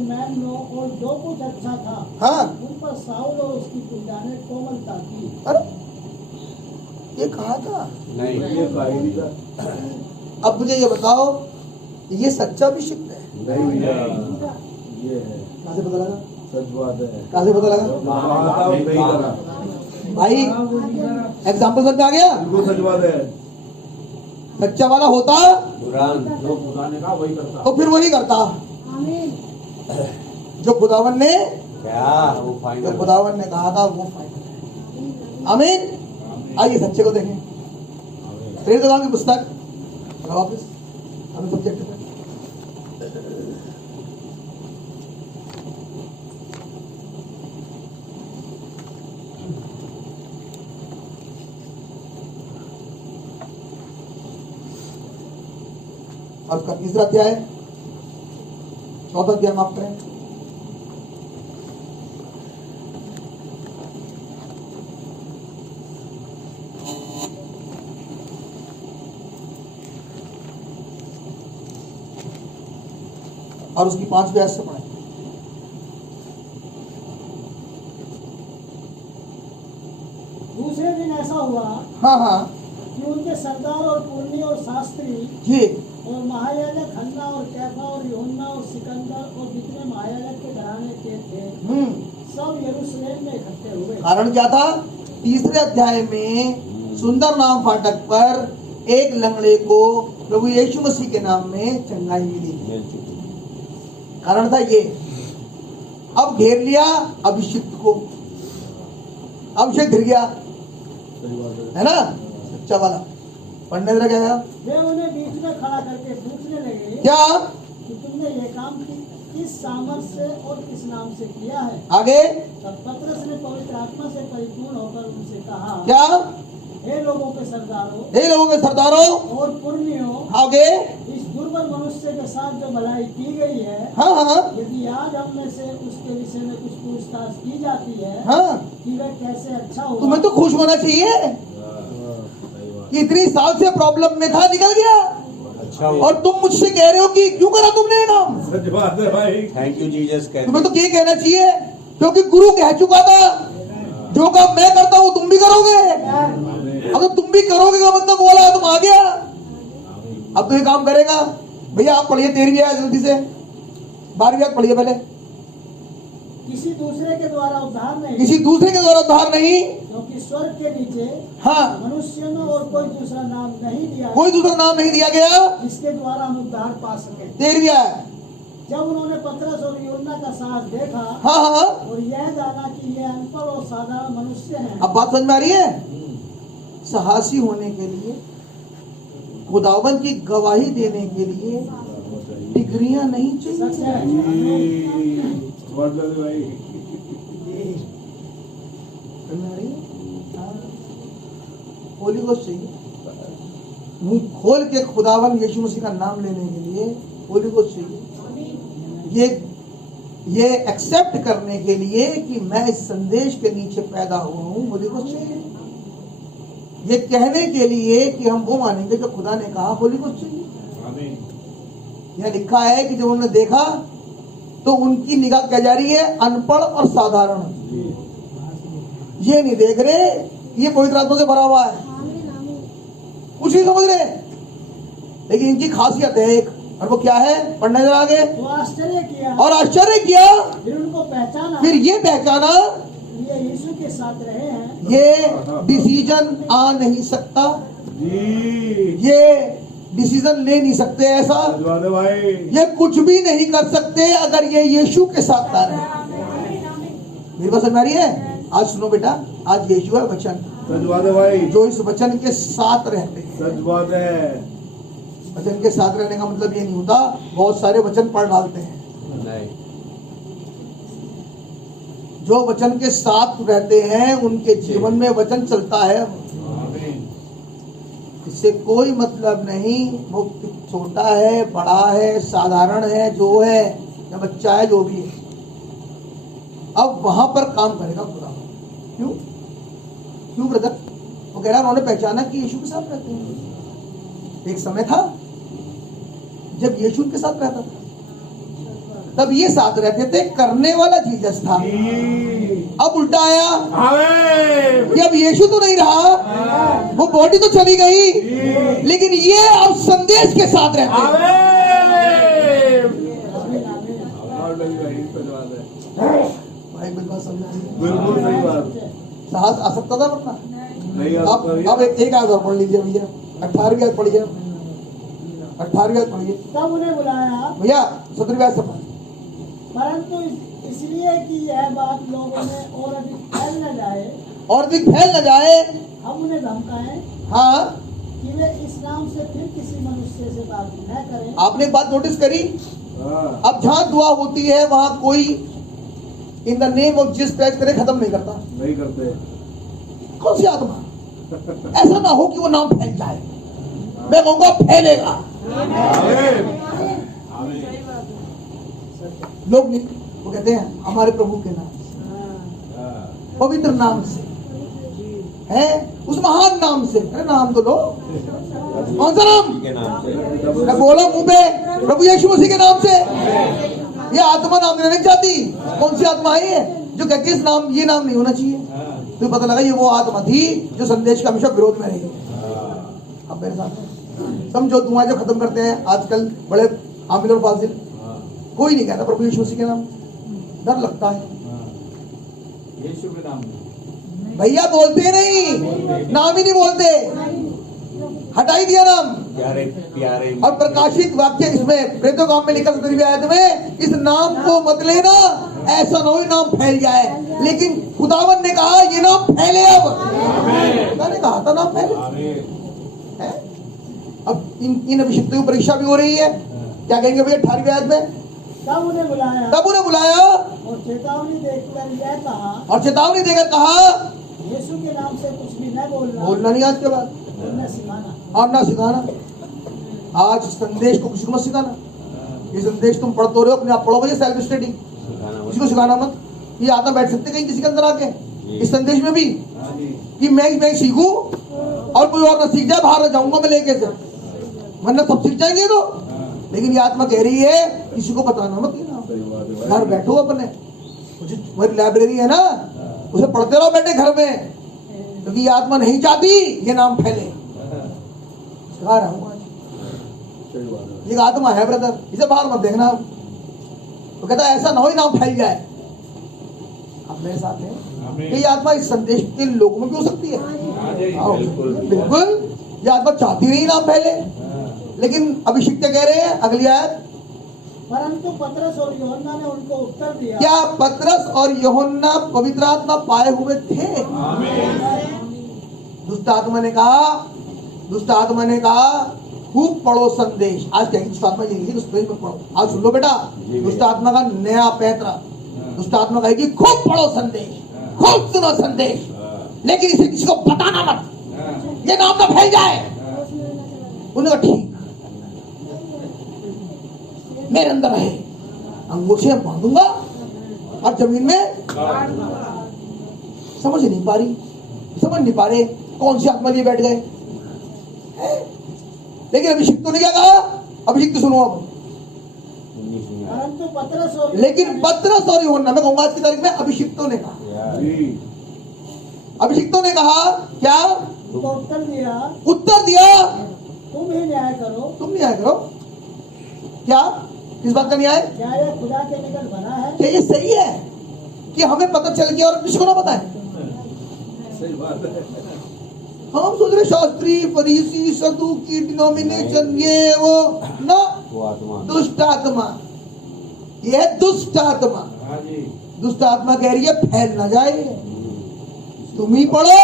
मेमनों और जो कुछ अच्छा था, हाँ, उन पर साउल और उसकी प्रजा ने कोमलता की। अरे ये कहा था। नहीं, अब मुझे ये बताओ, ये सच्चा अभिषेक है? ये है कहाँ से पता लगा? सच बात है। कहाँ से पता लगा भाई? एग्जाम्पल समझ में आ गया? बिल्कुल सच बात है। सच्चा वाला होता कुरान जो खुदा ने कहा वही करता। तो फिर वही करता जो खुदावन ने, क्या वो जो फाइनल। खुदावन ने कहा था वो फाइनल है। आमीन। आइए सच्चे को देखें। प्रेरित लोगों की पुस्तक वापस हमें सब्जेक्ट पे। और उसका तीसरा अध्याय, चौथा अध्याय माफ करें। और उसकी 5वीं आयत से पढ़ें। दूसरे दिन ऐसा हुआ हाँ हाँ कि उनके सरदार और पुरनी और शास्त्री जी, और महायाजक हन्ना और कैफा और यूहन्ना और सिकंदर और जितने महायाजक के घराने के थे, सब यरूशलेम में इकट्ठे हुए। कारण क्या था? तीसरे अध्याय में सुंदर नाम फाटक पर एक लंगड़े को प्रभु यीशु मसीह के नाम में चंगाई मिली। मिल चुकी। कारण था ये। अब घेर लिया अभिषिक्त को, अभिषेक घिर गया, है ना सच्चा वाला। पढ़ने जरा क्या है? वे उन्हें बीच में खड़ा करके पूछने लगे क्या? कि तुमने ये काम किस सामर्थ से और किस नाम से किया है? आगे तब पतरस ने पवित्र आत्मा से परिपूर्ण होकर उनसे कहा, क्या? हे लोगों के सरदारों हे लोगों के सरदारों, और पुरनियों, आगे इस दुर्बल मनुष्य के साथ जो भलाई की गई है, हाँ हाँ यदि आज हम में से उसके विषय में कुछ पूछताछ की जाती है हाँ, कि वह कैसे अच्छा हुआ, तुम्हें तो खुश होना चाहिए कि इतनी साल से प्रॉब्लम में था, निकल गया। अच्छा और तुम मुझसे कह रहे हो कि क्यों करा तुमने ये काम? सच बात है भाई। थैंक यू जीसस कहते तुम्हें तो ये कहना चाहिए, क्योंकि गुरु कह चुका था जो काम मैं करता हूँ तुम भी करोगे। अब तो तुम भी करोगे का मतलब बोला है, तुम आ गया। अब तो ये काम करेगा। भैया आप पढ़िए 13वीं आयत जल्दी से, 12वीं आयत पढ़िए पहले। किसी दूसरे के द्वारा उद्धार नहीं, किसी दूसरे के द्वारा उद्धार नहीं, क्योंकि स्वर्ग के नीचे हाँ मनुष्य में और कोई दूसरा नाम नहीं दिया कोई दूसरा नाम नहीं दिया गया। जिसके द्वारा हम उद्धार पा सके। 13वीं आयत। जब उन्होंने पतरस और यूहन्ना का साहस देखा हाँ हाँ, और यह जाना कि ये अनपढ़ और साधारण मनुष्य हैं, अब बात समझ में आ रही है? साहसी होने के लिए, खुदावन की गवाही देने के लिए डिग्रियां नहीं सच चाहिए। है। भाई होली गोस्ट चाहिए। मुंह खोल के खुदावन यीशु मसीह का नाम लेने के लिए होली गोस्ट चाहिए। ये एक्सेप्ट करने के लिए कि मैं इस संदेश के नीचे पैदा हुआ हूँ, होली गोस्ट चाहिए। ये कहने के लिए कि हम वो मानेंगे जो खुदा ने कहा, होली गोस्ट चाहिए। यह लिखा है कि जब उन्होंने देखा तो उनकी निगाह क्या जा रही है? अनपढ़ और साधारण। ये नहीं देख रहे ये पवित्र आत्मा से भरा हुआ है, कुछ नहीं समझ रहे। लेकिन इनकी खासियत है एक, और वो क्या है? पढ़ने जरा आगे। तो आश्चर्य किया और आश्चर्य किया, फिर उनको पहचाना, फिर ये पहचाना ये यीशु के साथ रहे हैं। ये डिसीजन आ नहीं सकता, जी ये डिसीजन ले नहीं सकते ऐसा, सच बात है भाई। ये कुछ भी नहीं कर सकते अगर ये यीशु के साथ ना रहे। मेरी बात समझ में आ रही है? आज सुनो बेटा, आज यीशु है वचन, सच बात है भाई। जो इस वचन के साथ रहते हैं। सच बात है। वचन के साथ रहने का मतलब ये नहीं होता बहुत सारे वचन पढ़ डालते हैं। नहीं, जो वचन के साथ रहते हैं उनके जीवन में वचन चलता है। इससे कोई मतलब नहीं वो छोटा है, बड़ा है, साधारण है, जो है या बच्चा है, जो भी है, अब वहां पर काम करेगा खुदा। क्यों क्यों ब्रदर? वो कह रहा उन्होंने पहचाना कि यीशु के साथ रहते हैं। एक समय था जब यीशु के साथ रहता था, तब ये साथ रहते थे, करने वाला जीसस था। अब उल्टा आया कि अब यीशु तो नहीं रहा, वो बॉडी तो चली गई, लेकिन ये अब संदेश के साथ रहते हैं। भाई बिल्कुल समझ में आई। बिल्कुल सही बात। साहस आ सकता था वरना। नहीं आ अब सकता। अब एक आयत और पढ़ लीजिए भैया, 18वीं आयत पढ़िए, 18वीं आयत पढ़िए तब उन्हें बुलाया, भैया, 17वीं आयत से पढ़। परंतु इसलिए कि यह बात लोगों में और अधिक फैल न जाए, और अधिक फैल न जाए, हम उन्हें धमकाएं हाँ, कि वे इस नाम से फिर किसी मनुष्य से बात न करें। आपने एक बात नोटिस करी? हाँ। अब जहां दुआ होती है वहां कोई in the name of Jesus Christ करे खत्म नहीं करता। नहीं करते। कौन सी आत्मा? ऐसा ना हो कि वो नाम फैल जाए। मैं कहूंगा फैलेगा। लोग नहीं, वो कहते हैं हमारे प्रभु के नाम से, पवित्र नाम से, है उस महान नाम से। अरे नाम तो लो, कौन सा नाम? के नाम से। मैं बोला मुंह पे प्रभु यीशु मसीह के नाम से। ये आत्मा नाम लेना नहीं चाहती। कौन सी आत्मा है ये जो कहती है इस नाम, ये नाम नहीं होना चाहिए? तो पता लगा ये वो आत्मा थी जो संदेश का हमेशा विरोध में रही। अब मेरे साथ समझो, दुआएं जो खत्म करते हैं आजकल बड़े आमिल और फाजिल, कोई नहीं कहता प्रभु यीशु मसीह के नाम, डर लगता है। यीशु के नाम। भैया बोलते नहीं, नाम ही नहीं बोलते, हटाई दिया नाम। प्यारे प्यारे और प्रकाशित वाक्य इसमें प्रेतों काम में लिखा 17वीं आयत में, इस नाम को मत लेना, ऐसा ना हो नाम फैल जाए। लेकिन खुदावन ने कहा ये नाम फैले। अब खुदा ने कहा था नाम फैले। है? अब इन अभिषिक्तों की परीक्षा भी हो रही है। क्या कहेंगे भैया 18वीं आयत में? तब उन्हें बुलाया तब उन्हें बुलाया और चेतावनी देकर यह कहा, और चेतावनी देकर कहा यीशु के नाम से कुछ भी न बोलना, बोलना नहीं आज के बाद, और न सिखाना। और ना सिखाना। आज संदेश को किसी को मत सिखाना। ये संदेश तुम पढ़ते रहे हो, अपने आप पढ़ो भैया, सेल्फ स्टडी। किसी को सिखाना मत। ये आत्मा बैठ सकते कहीं किसी के अंदर आके इस संदेश में भी कि मैं सीखूं और कोई और ना सीख जाए, बाहर जाऊंगा मैं लेके से, वरना सब सीख जाएंगे। तो लेकिन ये आत्मा कह रही है किसी को बताना मत। घर बैठो अपने, वही लाइब्रेरी है ना, उसे पढ़ते रहो बैठे घर में, क्योंकि ये आत्मा नहीं चाहती ये नाम फैले। सिखा रहा हूं आज। ये आत्मा है ब्रदर, इसे बाहर मत देखना। तो कहता है ऐसा ना हो नाम फैल जाए। आप मेरे साथ हैं? ये आत्मा इस संदेश के लोगों में भी हो सकती है। बिल्कुल, ये आत्मा चाहती नहीं नाम फैले, लेकिन अभिषिक्त कह रहे हैं अगली आयत, परंतु पतरस और यूहन्ना ने उनको उत्तर दिया। क्या पतरस और यूहन्ना पवित्र आत्मा पाए हुए थे? दुष्ट आत्मा ने कहा खूब पढ़ो संदेश। आज कहेंगे दुष्ट आत्मा ये दुष्ट में पढ़ो। आज सुन लो बेटा, दुष्ट आत्मा का नया पैतरा। दुष्ट आत्मा कहेगी खूब पढ़ो संदेश, खूब सुनो संदेश, लेकिन इसे किसी को बताना मत, ये नाम ना फैल जाए। उन्होंने कहा ठीक, मेरे अंदर है, अंगूठे बांधूंगा और जमीन में। समझ नहीं पा रहे कौन सी आत्मा लिए बैठ गए। लेकिन अभिषिक्तों ने क्या कहा? अभिषिक्त सुनो अब। परंतु पतरस और लेकिन पतरस और यूहन्ना, मैं कहूंगा आज की तारीख में अभिषिक्तों ने कहा, अभिषिक्तों ने कहा क्या? उनको उत्तर दिया तुम ही न्याय करो। तुम न्याय करो। क्या? किस बात का न्याय? क्या यह खुदा के निकट बना है? क्या ये सही है कि हमें पता चल गया और किसी को ना बताए? सही बात है। हम सोच रहे शास्त्री फरीसी सदूकी डिनोमिनेशन ये वो ना, वो आत्मा दुष्ट आत्मा, ये है दुष्ट आत्मा। हाँ जी। दुष्ट आत्मा कह रही है फैल ना जाए, तुम ही पढ़ो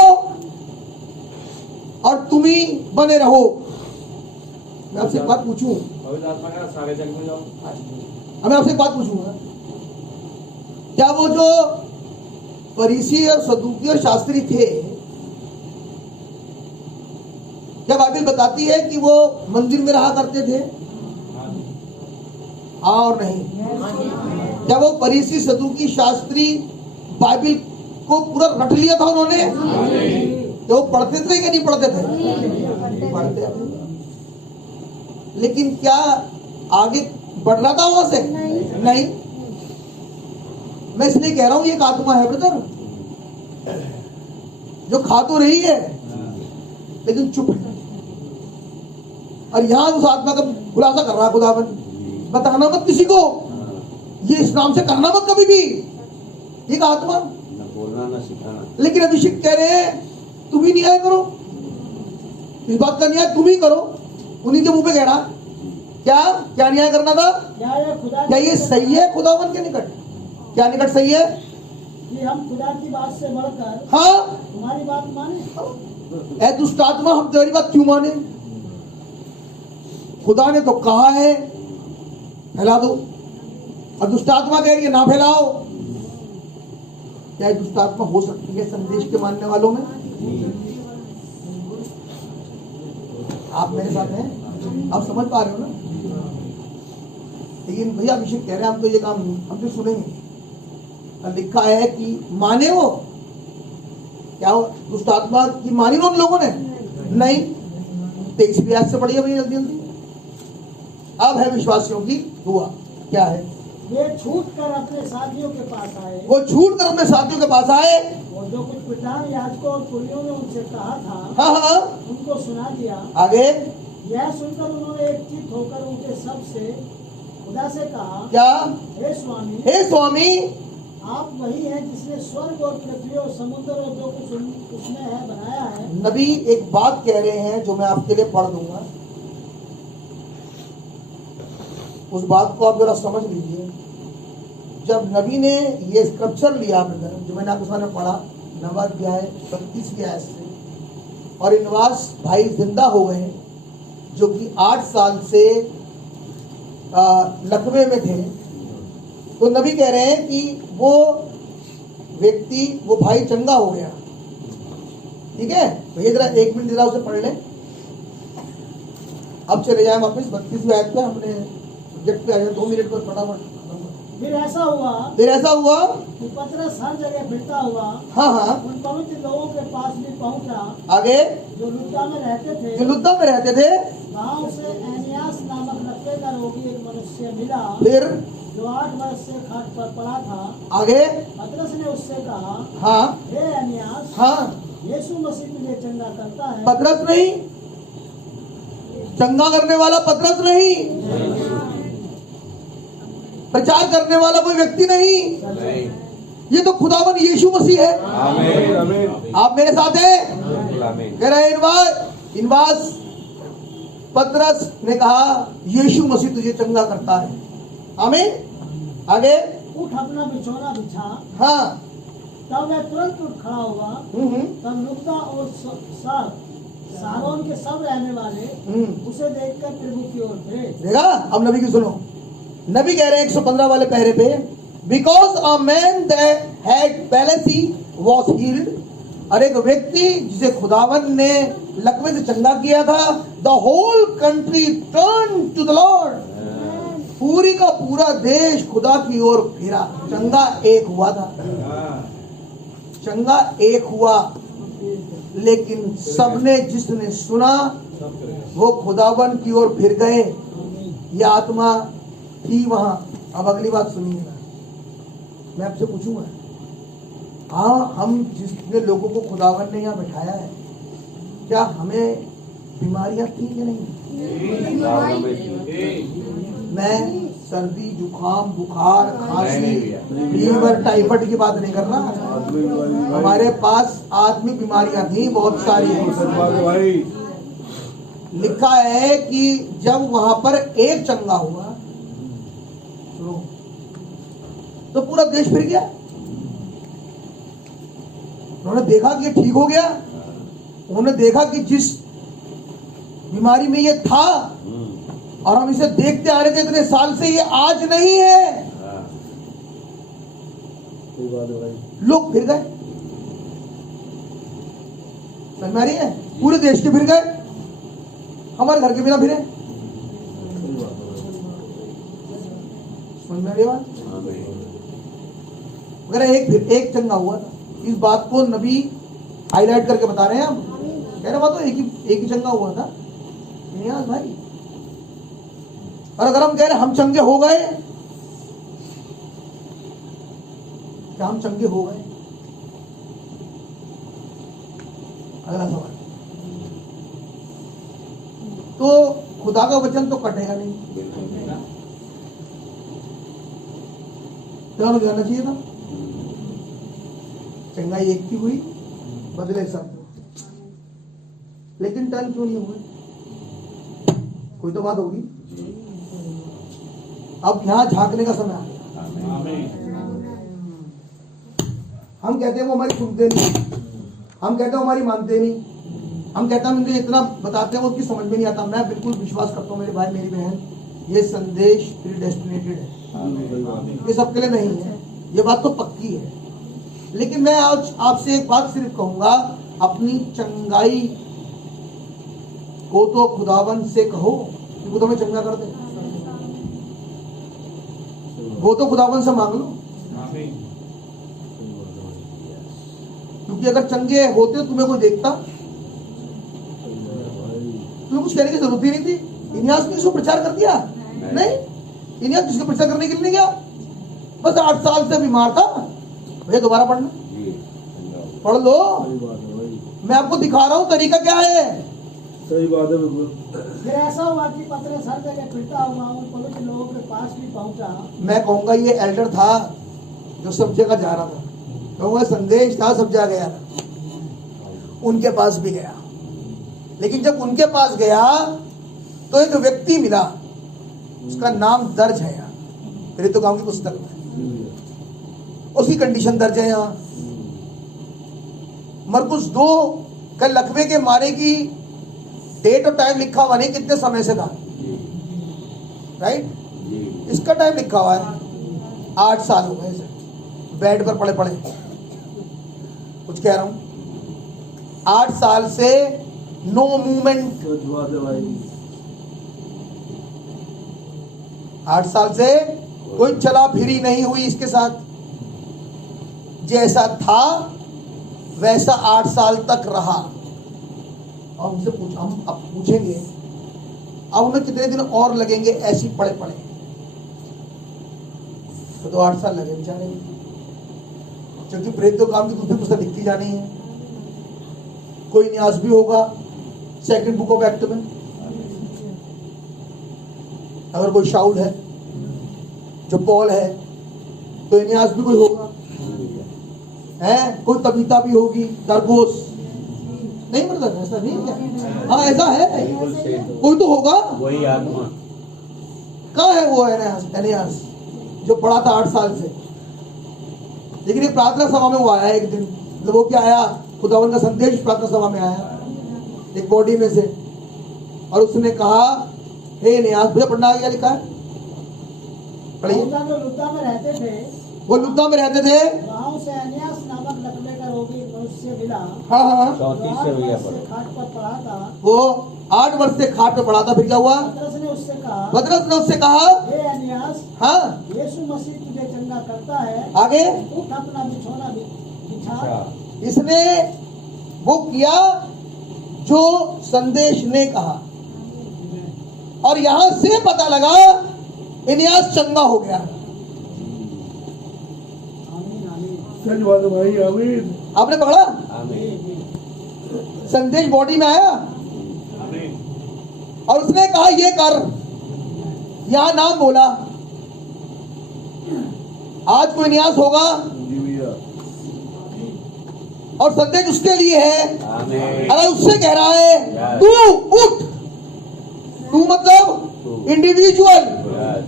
और तुम ही बने रहो। मैं आपसे एक बात पूछूं, पवित्र आत्मा का सारे जग में जाओ। मैं आपसे एक बात पूछूंगा, क्या वो जो फरीसी और सदूकी और शास्त्री थे, क्या बाइबल बताती है कि वो मंदिर में रहा करते थे? हाँ और नहीं? क्या वो फरीसी सदूकी शास्त्री बाइबल को पूरा रट लिया था उन्होंने? तो वो पढ़ते थे कि नहीं पढ़ते थे? पढ़ते थे। लेकिन क्या आगे बढ़ रहा था वहां से? नहीं। मैं इसलिए कह रहा हूं ये एक आत्मा है ब्रदर, जो खा तो रही है लेकिन चुप है, और यहां उस आत्मा का खुलासा कर रहा है खुदावन। बताना मत किसी को, ये इस नाम से करना मत कभी भी, एक आत्मा। न बोलना न सिखाना। लेकिन अभिषेक कह रहे हैं तुम ही न्याय करो, इस बात का न्याय तुम ही करो। उन्हीं के मुंह पे कह रहा, क्या क्या न्याय करना था? क्या ये सही है खुदावन के निकट? क्या निकट सही है कि हम खुदा की बात से बढ़कर हाँ तुम्हारी बात माने? ऐ दुष्ट आत्मा, हम तेरी बात क्यों माने? खुदा ने तो कहा है फैला दो, और दुष्ट आत्मा कह रही है ना फैलाओ। क्या दुष्ट आत्मा हो सकती है संदेश के मानने वालों में? आप मेरे साथ हैं, आप समझ पा रहे हो ना? लेकिन भैया अभिषेक कह रहे हैं हम तो ये काम हम तो सुनेंगे। लिखा है कि माने वो, क्या वो दुष्ट आत्मा की मानी उन लोगों ने? नहीं। 23वीं आयत से पढ़िए भैया जल्दी जल्दी। अब है विश्वासियों की दुआ, क्या है? वे छूट कर अपने साथियों के पास आए, वो छूट कर अपने साथियों के पास आए, और जो कुछ प्रधान याजकों और कुलियों ने उनसे कहा था हाँ हाँ, उनको सुना दिया। आगे यह सुनकर उन्होंने एक चित्त होकर उनके सब से खुदा से कहा, क्या? हे हे स्वामी, आप वही हैं जिसने स्वर्ग और पृथ्वी और समुद्र और जो कुछ उसमें है बनाया है। नबी एक बात कह रहे हैं जो मैं आपके लिए पढ़ दूंगा, उस बात को आप जरा समझ लीजिए। जब नबी ने ये स्क्रिप्चर लिया ब्रदर, जो मैंने आपके सामने पढ़ा 9वां अध्याय 32वीं आयत से, और इनवास भाई जिंदा हो गए जो कि 8 साल से लकवे में थे, तो नबी कह रहे हैं कि वो व्यक्ति, वो भाई चंगा हो गया। ठीक है भैया, जरा 1 मिनट जरा उसे पढ़ लें। अब चले जाए वापस 32वीं आयत पे, हमने सब्जेक्ट पे आ जाए, 2 मिनट पर फटाफट। फिर ऐसा हुआ कि पतरस हर जगह फिरता हुआ हाँ हाँ, उन पवित्र लोगों के पास भी पहुंचा आगे जो लुद्दा में रहते थे। जो लुद्दा में रहते थे, वहाँ उसे एनियास नामक लकवे का रोगी एक मनुष्य मिला, फिर जो 8 वर्ष से खाट पर पड़ा था। आगे पतरस ने उससे कहा, हाँ हे एनियास, हाँ, यीशु मसीह तुझे चंगा करता है। पतरस नहीं, चंगा करने वाला पतरस नहीं, प्रचार करने वाला कोई व्यक्ति नहीं, ये तो खुदावन यीशु मसीह है। आमीन आमीन। आप मेरे साथ हैं? आमीन। कह रहे इनवास पतरस ने कहा यीशु मसीह तुझे चंगा करता है। आमीन। आगे उठ अपना बिछौना बिछा। हाँ, तब वह तुरंत उठ खड़ा हुआ। तब लुद्दा और सारोन के सब रहने वाले उसे देखकर प्रभु की ओर फिरे। देखा? अब नबी की सुनो, नबी कह रहे हैं 115 वाले पहरे पे, because a man that had palsy was healed, और एक व्यक्ति जिसे खुदावन ने लकवे से चंगा किया था, the whole country turn to the Lord, पूरी का पूरा देश खुदा की ओर फिरा। चंगा एक हुआ था, चंगा एक हुआ, लेकिन सबने जिसने सुना वो खुदावन की ओर फिर गए। यह आत्मा थी वहां। अब अगली बात सुनिएगा, मैं आपसे पूछूंगा, हाँ, हम जितने लोगों को खुदावन ने यहाँ बैठाया है, क्या हमें बीमारियां थी कि नहीं? मैं सर्दी जुकाम बुखार खांसी नहीं भैया। फीवर टाइफाइड की बात नहीं कर रहा। आत्मिक बीमारी भाई। हमारे पास आत्मिक बीमारियां थी बहुत सारी। सच बात है भाई। लिखा है कि जब वहां पर एक चंगा हुआ, सुनो, तो पूरा देश फिर गया। उन्होंने देखा कि ये ठीक हो गया। उन्होंने देखा कि जिस बीमारी में ये था और हम इसे देखते आ रहे थे इतने साल से, ये आज नहीं है। सही बात है भाई। लोग फिर गए। समझ में आ रही है? पूरे देश के फिर गए, हमारे घर के बिना फिरे। सही बात है भाई। समझ में आ रही है बात? हाँ भाई। अगर एक चंगा हुआ था, इस बात को नबी हाईलाइट करके बता रहे हैं। हम कह रहे बात तो एक ही चंगा हुआ था इनियास भाई। और अगर हम कह रहे हम चंगे हो गए, क्या हम चंगे हो गए? अगला सवाल। तो खुदा का वचन तो कटेगा नहीं, टर्न हो जाना चाहिए था। चंगाई एक की हुई, बदले सब। लेकिन टर्न क्यों नहीं हुए? कोई तो बात होगी। अब यहां झांकने का समय आ गया। हम कहते हैं वो हमारी सुनते नहीं, हम कहते हैं हमारी मानते नहीं, हम कहते हैं मुझे इतना बताते हैं वो उसकी समझ में नहीं आता। मैं बिल्कुल विश्वास करता हूँ मेरे भाई मेरी बहन, ये संदेश प्रीडेस्टिनेटेड है, ये सबके लिए नहीं है। ये बात तो पक्की है। लेकिन मैं आज आपसे एक बात सिर्फ कहूंगा, अपनी चंगाई को तो खुदावन से कहो कि खुदा हमें चंगा कर दे। वो तो खुदावन से मांग लो, क्योंकि अगर चंगे होते तो तुम्हें कोई देखता, तुम्हें कुछ कहने की जरूरत ही नहीं थी। इनियास ने इसको प्रचार कर दिया नहीं, इनियास किसको प्रचार करने के लिए नहीं गया। बस 8 साल से बीमार था। भैया दोबारा पढ़ना, पढ़ लो। सही बात है भाई। मैं आपको दिखा रहा हूँ तरीका क्या है। सही बात है बिल्कुल। फिर ऐसा हुआ कि पतरस हर जगह फिरता हुआ उन पवित्र लोगों के पास भी पहुंचा। मैं कहूंगा ये एल्डर था जो सब जगह जा रहा था, कहूंगा संदेश था सब जगह गया था, उनके पास भी गया। लेकिन जब उनके पास गया तो एक व्यक्ति मिला, उसका नाम दर्ज है यहाँ प्रेरितों के काम की पुस्तक में, उसकी कंडीशन दर्ज है यहाँ। मरकुस 2 का लकवे के मारे की डेट और टाइम लिखा हुआ नहीं, कितने समय से था, राइट? इसका टाइम लिखा हुआ है 8 साल हो गए इसे बेड पर पड़े पड़े। कुछ कह रहा हूं, 8 साल से नो मूवमेंट। सच बात है भाई। 8 साल से कोई चला फिरी नहीं हुई इसके साथ। जैसा था वैसा 8 साल तक रहा। और हमसे हम अब पूछेंगे अब हमें कितने दिन और लगेंगे ऐसी पड़े पड़े? तो 8 साल लगे बेचारे, क्योंकि प्रेरितों काम की दूसरी पुस्तक लिखती जानी है। कोई न्यास भी होगा 2nd बुक ऑफ एक्ट में। अगर कोई शाउल है, जो पॉल है, तो इनियास भी कोई होगा, है कोई तबीता भी होगी, दरगोस नहीं, मतलब ऐसा नहीं क्या? हाँ ऐसा है, कोई तो होगा। वही आत्मा कहाँ है वो एनियास जो पढ़ा था 8 साल से? लेकिन एक प्रार्थना सभा में वो आया एक दिन, मतलब वो क्या आया, खुदावन का संदेश प्रार्थना सभा में आया एक बॉडी में से, और उसने कहा हे एनियास, मुझे पढ़ना आ गया, लिखा है पढ़िए। लुद्दा में रहते थे, वो लुद्दा में रहते थे, गांव से एनियास नामक लकवे का रोगी मनुष्य मिला। हाँ हाँ, 34 से भैया से पर खाट पर पड़ा था। वो 8 वर्ष से खाट पे पड़ा था। फिर क्या हुआ? पतरस ने उससे कहा, पतरस ने उससे कहा, हे एनियास, हाँ यीशु मसीह तुझे चंगा करता है, आगे उठ अपना बिछौना बिछा। अच्छा। इसने वो किया जो संदेश ने कहा, और यहां से पता लगा इनियास चंगा हो गया। आमीन आमीन। सच बात है भाई। आमीन। आपने पकड़ा? आमीन। संदेश बॉडी में आया और उसने कहा ये कर, यहां नाम बोला, आज कोई न्यास होगा जी भैया। और संदेश उसके लिए है। आमीन। अगर उससे कह रहा है तू उठ, तू मतलब इंडिविजुअल, यस।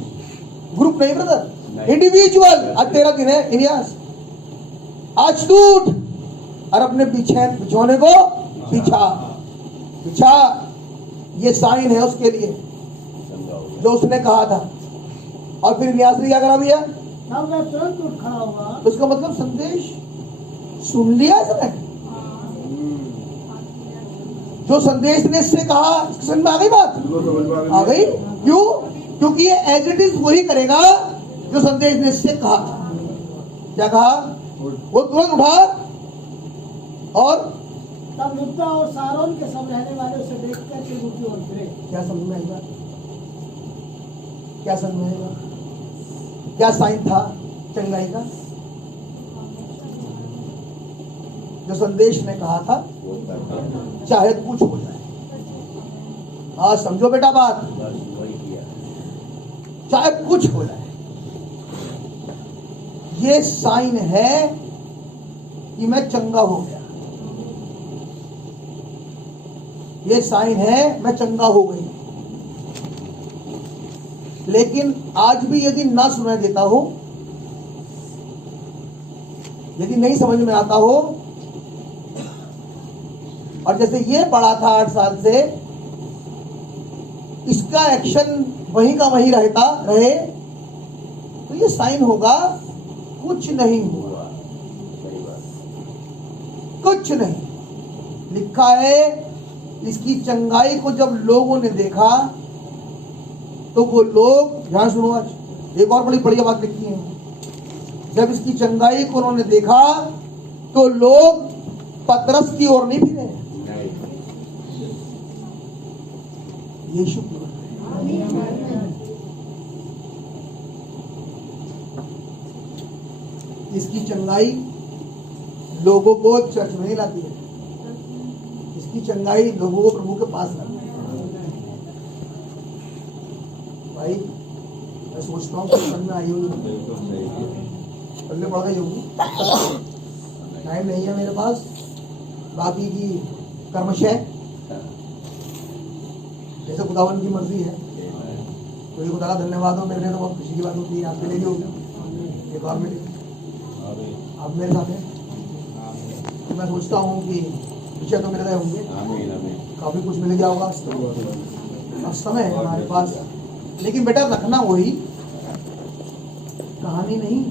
ग्रुप नहीं ब्रदर, नहीं। इंडिविजुअल। आज तेरा दिन है इनियास, आज तू उठ और अपने बिछौने को बिछा। ये साइन है उसके लिए जो उसने कहा था। और फिर इनियास ने क्या करा भैया? तब वह तुरंत उठ खड़ा हुआ। तो इसका मतलब संदेश सुन लिया इसने। जो संदेश ने इससे कहा, इसकी समझ में आ गई बात? बिल्कुल समझ में आ गई। क्यों? क्योंकि ये एज इट इज वही करेगा जो संदेश ने इससे कहा था। क्या कहा? वो तुरंत उठा और तब लुद्दा और सारोन के सब रहने वाले उसे देखकर प्रभु की ओर फिरे। क्या समझ में आएगा? क्या समझ में आएगा? क्या साइन था चंगाई का? जो संदेश ने कहा था चाहे कुछ हो जाए। आज समझो बेटा बात, चाहे कुछ हो जाए। ये साइन है कि मैं चंगा हो गया। ये साइन है मैं चंगा हो गई। लेकिन आज भी यदि ना सुनाई देता हो, यदि नहीं समझ में आता हो, और जैसे ये पढ़ा था 8 साल से, इसका एक्शन वहीं का वहीं रहे, तो ये साइन होगा कुछ नहीं हुआ। कुछ नहीं। लिखा है इसकी चंगाई को जब लोगों ने देखा तो वो लोग, ध्यान सुनो, आज एक और बड़ी बढ़िया बात लिखी है। जब इसकी चंगाई को उन्होंने देखा तो लोग पतरस की ओर नहीं फिरे। यीशु की ओर। इसकी चंगाई लोगों को चर्च में नहीं लाती है। इसकी चंगाई लोगों को प्रभु के पास लाती है। भाई मैं सोचता हूँ समझ में आई होगी, पहले पढ़ गई होगी। टाइम नहीं है मेरे पास बाकी की कर्मशः, जैसे खुदावन की मर्जी है। तो ये खुदा का धन्यवाद हो। मेरे लिए तो बहुत खुशी की बात होती है। आपके लिए भी होगी एक और मीटिंग आप मेरे साथ हैं। तो मैं सोचता हूँ कि विषय तो मेरे रहे होंगे, काफी कुछ मिल गया होगा। अब समय है हमारे पास, लेकिन बेटा रखना वही, कहानी नहीं,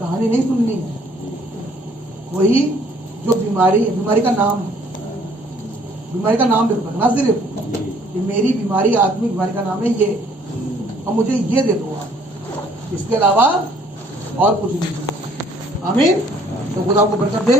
कहानी नहीं सुननी है। वही जो बीमारी है, बीमारी का नाम है, बीमारी का नाम रखना सिर्फ कि मेरी बीमारी, आत्मिक बीमारी का नाम है ये, और मुझे ये दे दो आप, इसके अलावा और कुछ नहीं। आमीन। तो खुदा को बरकत दे।